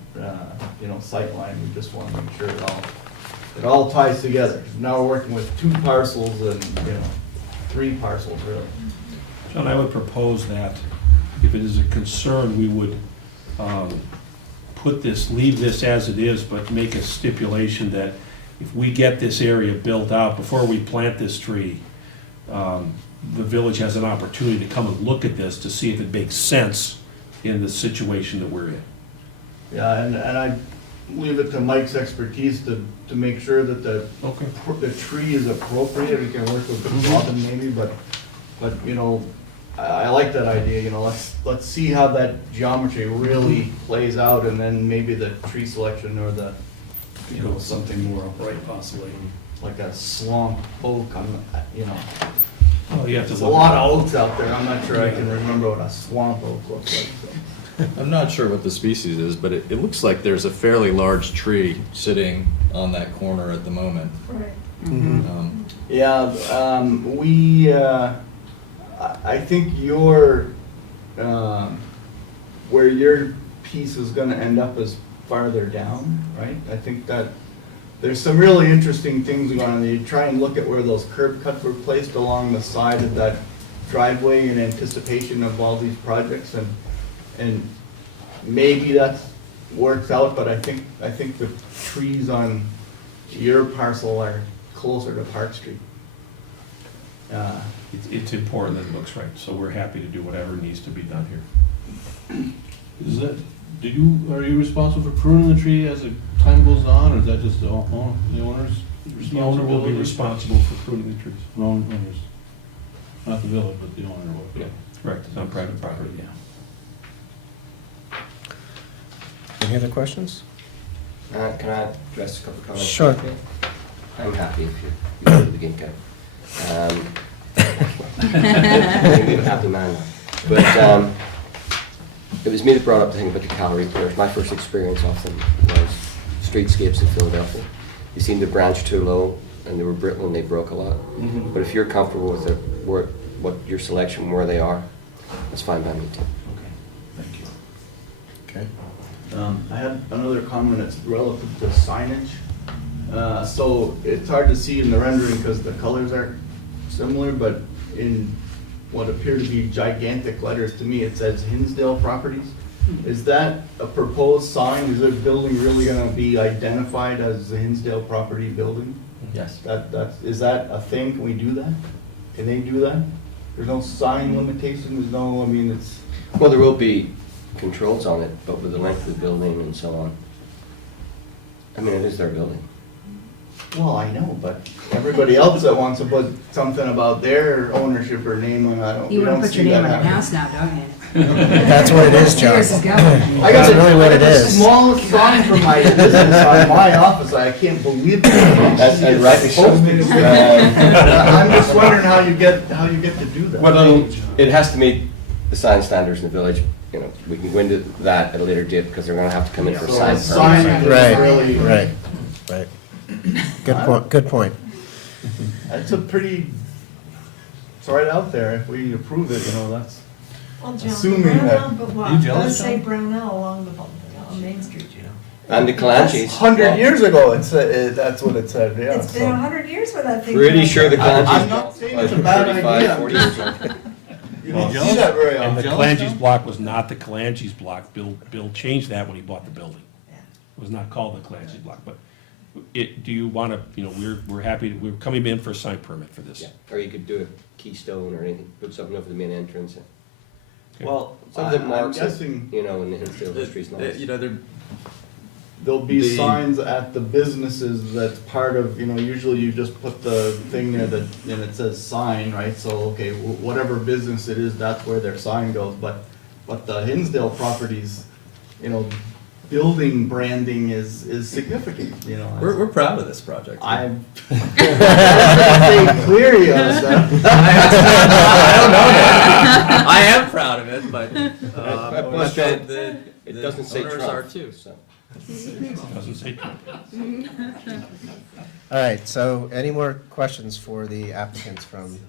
you know, sight line, we just want to make sure it all ties together. Now we're working with 2 parcels and, you know, 3 parcels really. John, I would propose that if it is a concern, we would leave this as it is, but make a stipulation that if we get this area built out, before we plant this tree, the village has an opportunity to come and look at this to see if it makes sense in the situation that we're in. Yeah, and I leave it to Mike's expertise to make sure that the tree is appropriate. We can work with Robin maybe, but you know, I like that idea, you know, let's see how that geometry really plays out, and then maybe the tree selection or the, you know, Something more upright possibly. like a swamp oak, you know. Oh, you have to There's a look lot at- of oaks out there, I'm not sure I can remember what a swamp oak looks like, so. I'm not sure what the species is, but it looks like there's a fairly large tree sitting on that corner at the moment. Right. Yeah, we, I think your, where your piece is gonna end up is farther down, right? I think that there's some really interesting things going on. You try and look at where those curb cuts were placed along the side of that driveway in anticipation of all these projects, and maybe that works out, but I think the trees on your parcel are closer to Park Street. It's important that it looks right, so we're happy to do whatever needs to be done here. Is that, are you responsible for pruning the tree as the time goes on, or is that just the owner's The owner responsibility? will be responsible for pruning the trees. Owners, not the village, but the owner will. Yeah, correct, it's on private property, yeah. Any other questions? Can I address a couple of comments? Sure. I'm happy if you go to the game camp. I'm a happy man now. But it was me that brought up the thing about the calorie pillars. My first experience of them was streetscapes in Philadelphia. They seemed to branch too low, and they were brittle and they broke a lot. Mm-hmm. But if you're comfortable with what your selection, where they are, that's fine by me too. Okay, thank you. Okay. I had another comment, it's relative to signage. So it's hard to see in the rendering because the colors are similar, but in what appear to be gigantic letters, to me it says Hinsdale Properties. Is that a proposed sign? Is the building really gonna be identified as the Hinsdale Property building? Yes. Is that a thing? Can we do that? Can they do that? There's no sign limitation, there's no, I mean, it's. Well, there will be controls on it, but with the length of the building and so on. I mean, it is their building. Well, I know, but everybody else that wants to put something about their ownership or name on, I don't, You we wanna don't put see your name that on your happening. house now, don't you? That's what it is, John. Yours is going. I got That's really what it a is. small sign from my business on my office, I can't believe it. And rightly so. I'm just wondering how you get to do that. Well, it has to meet the sign standards in the village. You know, we can go into that at a later date because they're gonna have to come in for a sign permit. Sign is Right, really. right, right. Good point, good point. That's a pretty, it's right out there, if we approve it, you know, that's. Well, John, Assuming Brownell, that- but You what, jealous, does say John? Brownell along the, on Main Street, you know? And the Calanches. 100 years ago, it said, that's what it said, yeah. It's been 100 years for that thing. Pretty sure the I'm Calanches. not saying it's a bad 35, idea. 40 years ago. You don't see that very And the often. Calanches block was not the Calanches block. Bill changed that when he bought the building. It was not called the Calanches block, but do you want to, you know, we're happy, we're coming in for a sign permit for this. Yeah, or you could do a keystone or anything, put something over the main entrance. Well, Something that I'm marks it, guessing you know, in the Hinsdale history's nice. You know, they're, there'll be The- signs at the businesses that's part of, you know, usually you just put the thing there that, and it says sign, right? So, okay, whatever business it is, that's where their sign goes, but the Hinsdale properties, you know, building branding is significant, you know. we're proud of this project. I'm clear on that. I don't know that. I am proud of it, but, Plus, the it doesn't say owners Trump, are too. so. Doesn't say Trump. All right, so any more questions for the applicants from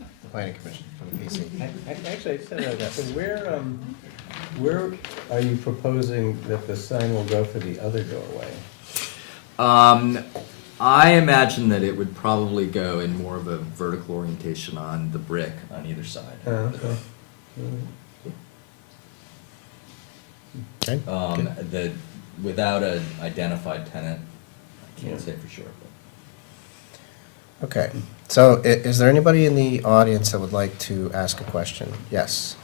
the planning commission, from the PC? Actually, I just had a, so where are you proposing that the sign will go for the other doorway? I imagine that it would probably go in more of a vertical orientation on the brick on either side. Okay. Okay. Without an identified tenant, I can't say for sure. Okay, so is there anybody in the audience that would like to ask a question? Yes.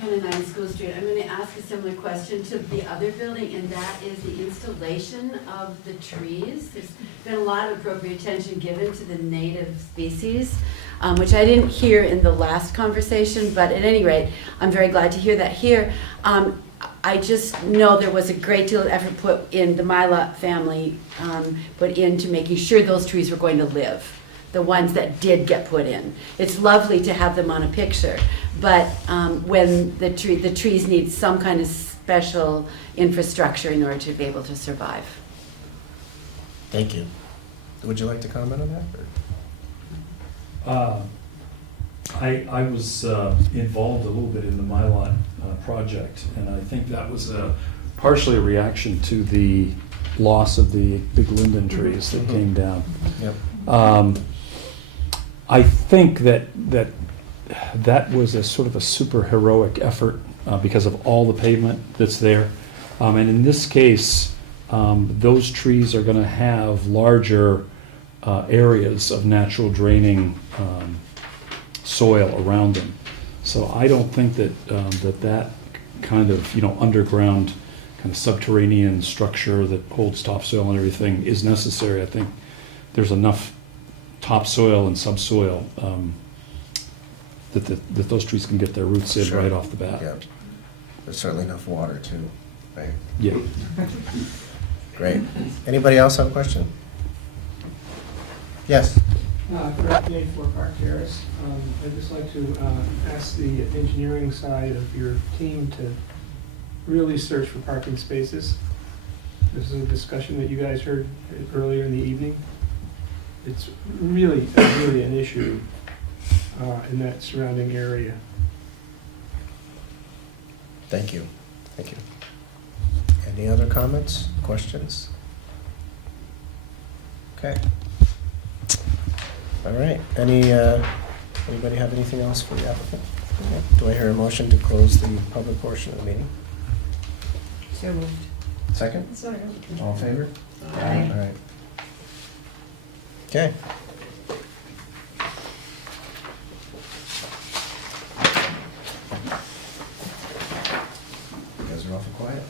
Ken and I in School Street, I'm gonna ask a similar question to the other building, and that is the installation of the trees. There's been a lot of appropriate attention given to the native species, which I didn't hear in the last conversation, but at any rate, I'm very glad to hear that here. I just know there was a great deal of effort put in, the Mila family put into making sure those trees were going to live, the ones that did get put in. It's lovely to have them on a picture, but when the trees need some kind of special infrastructure in order to be able to survive. Thank you. Would you like to comment on that? Or? I was involved a little bit in the Mylot project, and I think that was partially a reaction to the loss of the big linden trees that came down. Yep. I think that was a sort of a super heroic effort because of all the pavement that's there. And in this case, those trees are going to have larger areas of natural draining soil around them. So I don't think that that kind of, underground kind of subterranean structure that holds topsoil and everything is necessary. I think there's enough topsoil and subsoil that those trees can get their roots in Sure. right off the bat. Yeah. There's certainly enough water too, right? Yeah. Great. Anybody else have a question? Yes. Correct me for Park Terrace. I'd just like to ask the engineering side of your team to really search for parking spaces. This is a discussion that you guys heard earlier in the evening. It's really an issue in that surrounding area. Thank you. Thank you. Any other comments, questions? Okay. All right. Anybody have anything else for the applicant? Okay. Do I hear a motion to close the public portion of the meeting? So moved. Second? Second. All in favor? Aye. All right. Okay. You guys are awful quiet.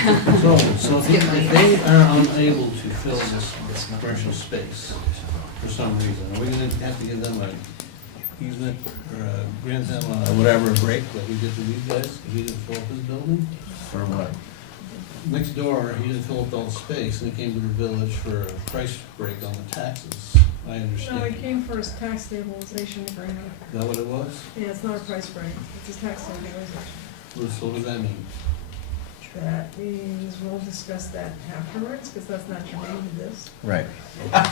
So if they are unable to fill this commercial space for some reason, are we gonna have to give them a easement or grant them a whatever break like we did to these guys? If he didn't fill up his building? For what? Next door, he didn't fill up all the space and he came to the village for a price break on the taxes. I No, understand. it came for his tax stabilization agreement. Is that what it was? Yeah, it's not a price break, it's a tax stabilization. So what does that mean? That means we'll discuss that afterwards, because that's not germane to this. Right. I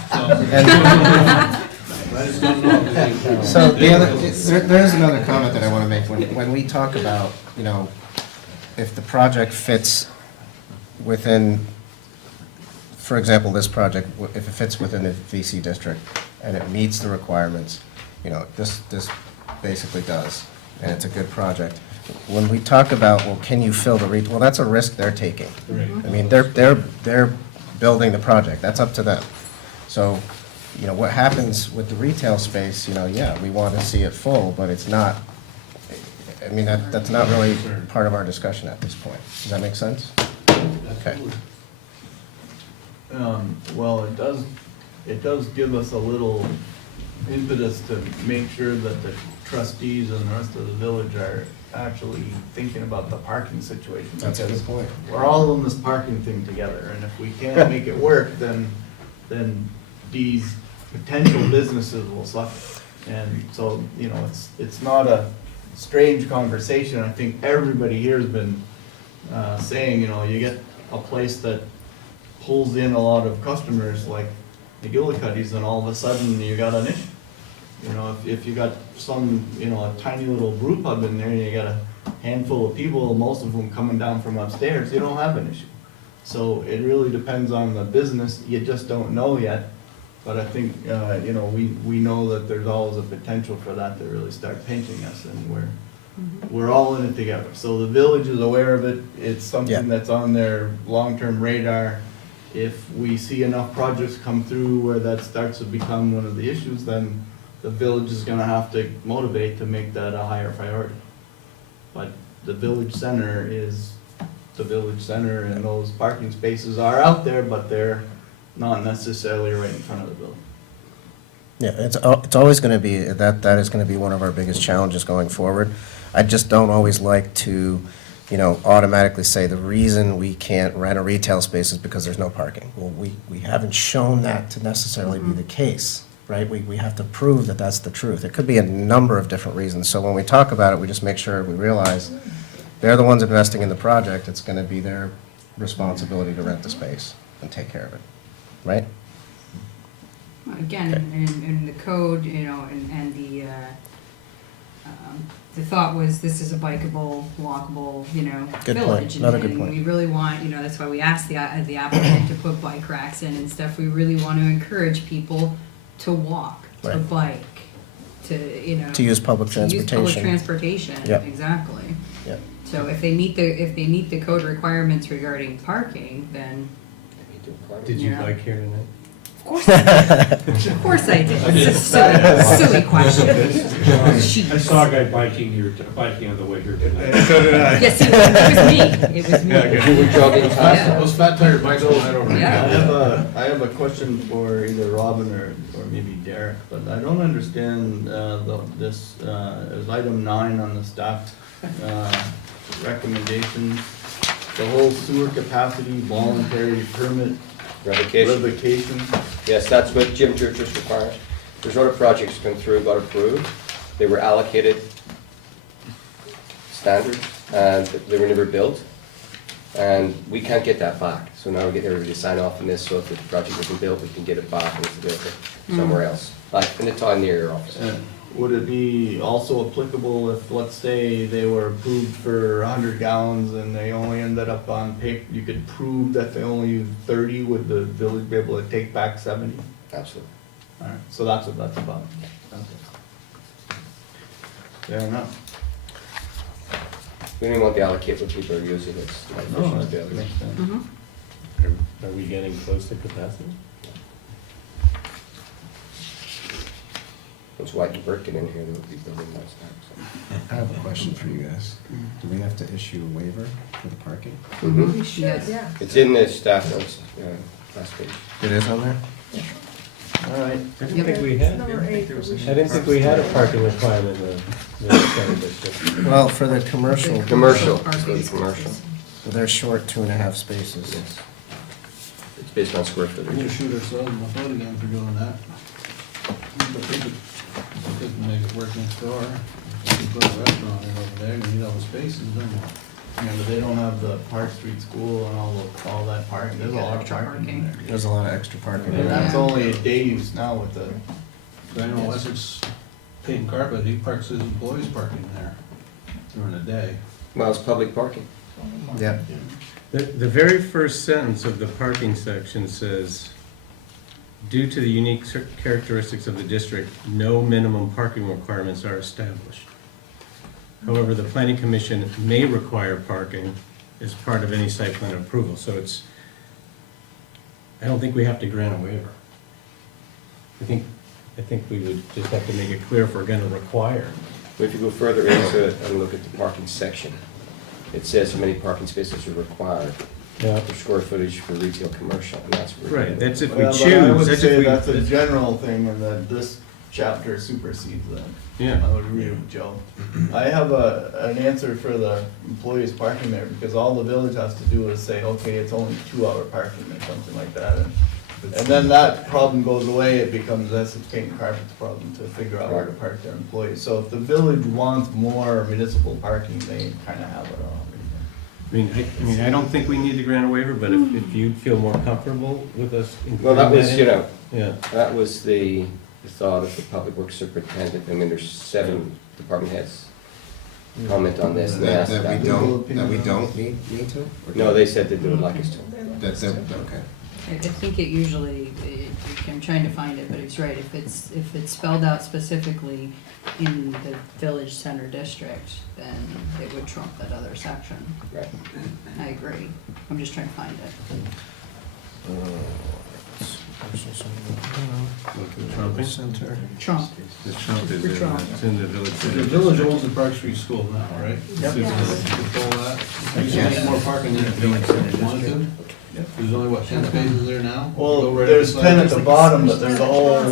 just don't know. So the other, there is another comment that I want to make. When we talk about, you know, if the project fits within, for example, this project, if it fits within the VC district and it meets the requirements, you know, this basically does, and it's a good project. When we talk about, well, can you fill the well, that's a risk they're taking. Right. I mean, they're building the project, that's up to them. So, you know, what happens with the retail space, you know, yeah, we want to see it full, but it's not, I mean, that's not really part of our discussion at this point. Does that make sense? Okay. Well, it does give us a little impetus to make sure that the trustees and the rest of the village are actually thinking about the parking situation. That's a good because point. We're all in this parking thing together, and if we can't make it work, then these potential businesses will suffer. And so, you know, it's not a strange conversation. I think everybody here has been saying, you know, you get a place that pulls in a lot of customers like McGillicuddy's, and all of a sudden you got an issue. You know, if you got some, you know, a tiny little brew pub in there and you got a handful of people, most of them coming down from upstairs, you don't have an issue. So it really depends on the business, you just don't know yet. But I think, you know, we know that there's always a potential for that to really start pinching us, and we're all in it together. So the village is aware of it, it's something that's on their long-term radar. If we see enough projects come through where that starts to become one of the issues, then the village is gonna have to motivate to make that a higher priority. But the village center is the village center, and those parking spaces are out there, but they're not necessarily right in front of the building. Yeah, it's always going to be, that is going to be one of our biggest challenges going forward. I just don't always like to, you know, automatically say the reason we can't rent a retail space is because there's no parking. Well, we haven't shown that to necessarily be the case, right? We have to prove that that's the truth. It could be a number of different reasons. So when we talk about it, we just make sure we realize they're the ones investing in the project. It's going to be their responsibility to rent the space and take care of it, right? Again, in the code, you know, and the thought was this is a bikeable, walkable, you know, Good point. village. Another good And point. we really want, you know, that's why we asked the applicant to put bike racks in and stuff. We really want to encourage people to walk, to Right. bike, to, you know. To use public To use public transportation. transportation, Yep. exactly. Yep. So if they meet the code requirements regarding parking, then, Did you Yeah. bike here tonight? of course I did. Of course I did. It's a silly question. Jeez. I saw a guy biking on the way here tonight. So did I. Yes, it was me. You were jogging past Yeah. Those fat tire bikes go right over. Yeah. I have a question for either Robin or maybe Derek, but I don't understand this, is item 9 on the staff recommendations. The whole sewer capacity voluntary permit revocation. Yes, that's what Jim Churches requires. There's other projects come through, got approved. They were allocated standards, and they were never built. And we can't get that back. So now we get everybody to sign off on this, so if the project isn't built, we can get it back and it's built somewhere else, like in the town near your office. And would it be also applicable if, let's say, they were approved for 100 gallons and they only ended up on paper, you could prove that they only used 30, would the village be able to take back 70? Absolutely. All right, so that's what that's about. Fair enough. We don't want to allocate what people are using, it's like No, efficient that failure. makes sense. Mhm. Are we getting close to capacity? Once White and Burke get in here, they'll be building those houses. I have a question for you guys. Do we have to issue a waiver for the parking? We should, Yes. yeah. It's in the staff notes, last page. It is on there? All right. I didn't Yep. think we had, Number 8, but we I should. didn't think we had a parking requirement in the center district. Well, for the commercial, Commercial, Parking it's spaces. commercial. they're short 2.5 spaces. Yes. It's based on square We'll footage. shoot ourselves in the foot again for doing that. But they could make it work next door. They could put a restaurant in over there, and you'd have the spaces, then what? Yeah, but they don't have the Park Street School and all that parking, there's a lot of Extra parking parking. there. There's a lot of extra parking. And that's Yeah. only a day use now with the, I know Essex painting carpet, he parks his employees parking there during the day. Well, it's public parking. Yeah. The very first sentence of the parking section says, due to the unique characteristics of the district, no minimum parking requirements are established. However, the planning commission may require parking as part of any site plan approval, so it's, I don't think we have to grant a waiver. I think we would just have to make it clear if we're gonna require. But if you go further into it and look at the parking section, it says how many parking spaces are required Yeah. for square footage for retail, commercial, and that's where. Right, that's if we well, choose. but I would that's say if we- that's a general thing, and that this chapter supersedes that. Yeah. I would agree with Joe. I have an answer for the employees parking there, because all the village has to do is say, okay, it's only 2-hour parking or something like that. And then that problem goes away, it becomes Essex Paint and Carpet's problem to figure out where to park their employees. So if the village wants more municipal parking, they kind of have it all. I mean, I don't think we need to grant a waiver, but if you'd feel more comfortable with us. Well, that including was, in- you know, Yeah. that was the thought of the public works superintendent. I mean, there's 7 department heads comment on this. And they asked That we don't need to? No, they said that they would like us to. That's, okay. I think it usually, I'm trying to find it, but it's right, if it's spelled out specifically in the village center district, then it would trump that other section. Right. I agree, I'm just trying to find it. Trumping? Center. Trump. The Trump is For Trump. it's in the village. The center. village owns the Park Street School now, right? Yep. So it's gonna control that. You can make more parking than if you wanted to. There's only, what, 10 spaces there now? Go Well, right there's beside 10 it. at the bottom, but there's a whole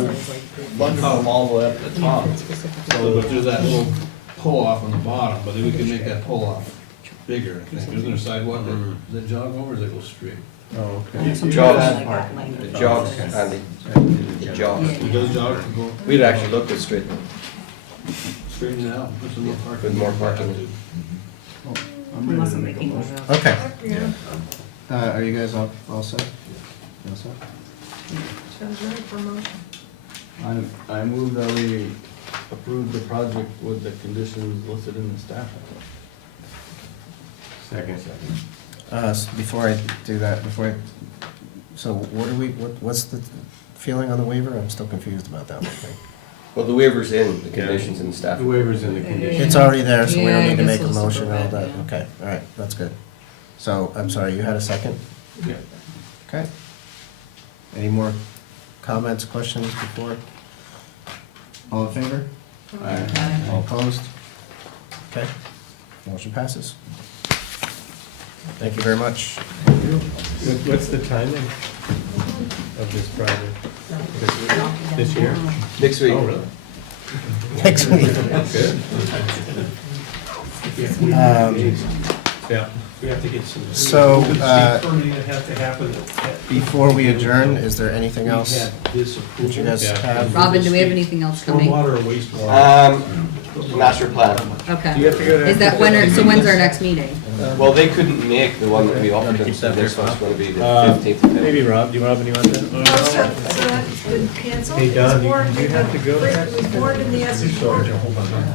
bunch of them all the way up at the top. So, but there's that little pull-off on the bottom, but then we can make that pull-off bigger, I think. Isn't there a sidewalk that jog over, or does it go straight? Oh, okay. Something Jogs. like that, like- The jogs, Andy, the jogs. It does jog to go, We'd actually looked at straight, straighten it out, put some more parking. Put more parking. Unless I'm making those up. Okay. Yeah, Are you guys all set? All set? sounds right for a motion. I move that we approve the project with the conditions listed in the staff report. Second. Before I do that, so what's the feeling on the waiver? I'm still confused about that whole thing. Well, the waiver's in, the conditions in the staff. The waiver's in the condition. It's already there, so we Yeah, don't I need to guess make a we'll just motion and all approve it, that. yeah. Okay, all right, that's good. So, I'm sorry, you had a second? Yeah. Okay. Any more comments, questions before? All in favor? All opposed? Okay, motion passes. Thank you very much. What's the timing of this project? This year? Next week. Oh, really? Next week. Yeah. We have to get some. So, Permitting that has to happen. Before we adjourn, is there anything We else had this that approval. you guys Yeah. have? Robin, do we have anything else coming? Stormwater or wastewater? Master plan. Okay. Do you have to go to- Is that so when's our next meeting? Well, they couldn't make the one that we offered them, so this one's gonna be the 15th. Maybe Rob, do you want to? Oh, so that's been canceled? Hey, Don, It was warned do you in have the- to go to that? It was warned in the Essex Road.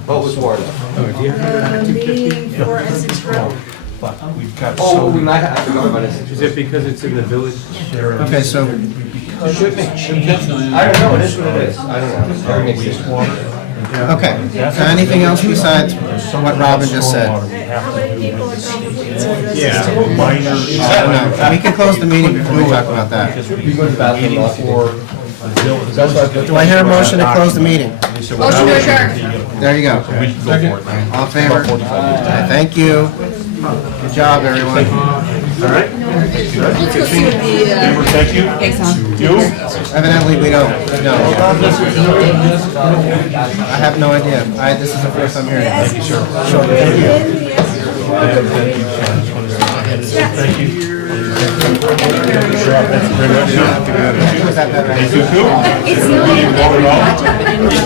What was warned? Oh, do you have to? Meeting for Essex Road. Oh, we might have to go about it. Is it because it's in the village? Okay, so, Should be. I don't know, it is what it is. I don't know. Very mixed issue. okay, so anything else besides what Robin just said? How many people are coming to this? Yeah, minor. No, we can close the meeting before we talk about that. We go to the bathroom. Do I hear a motion to close the meeting? Motion to adjourn. There you go. All in favor? Thank you. Good job, everyone. Let's go see what the, Thank you. case on. Evidently, we don't know. I have no idea. This is the first I'm hearing. Thank you, sure. Sure, thank you. Thank you. Was that better? Thank you too. It's the only project, but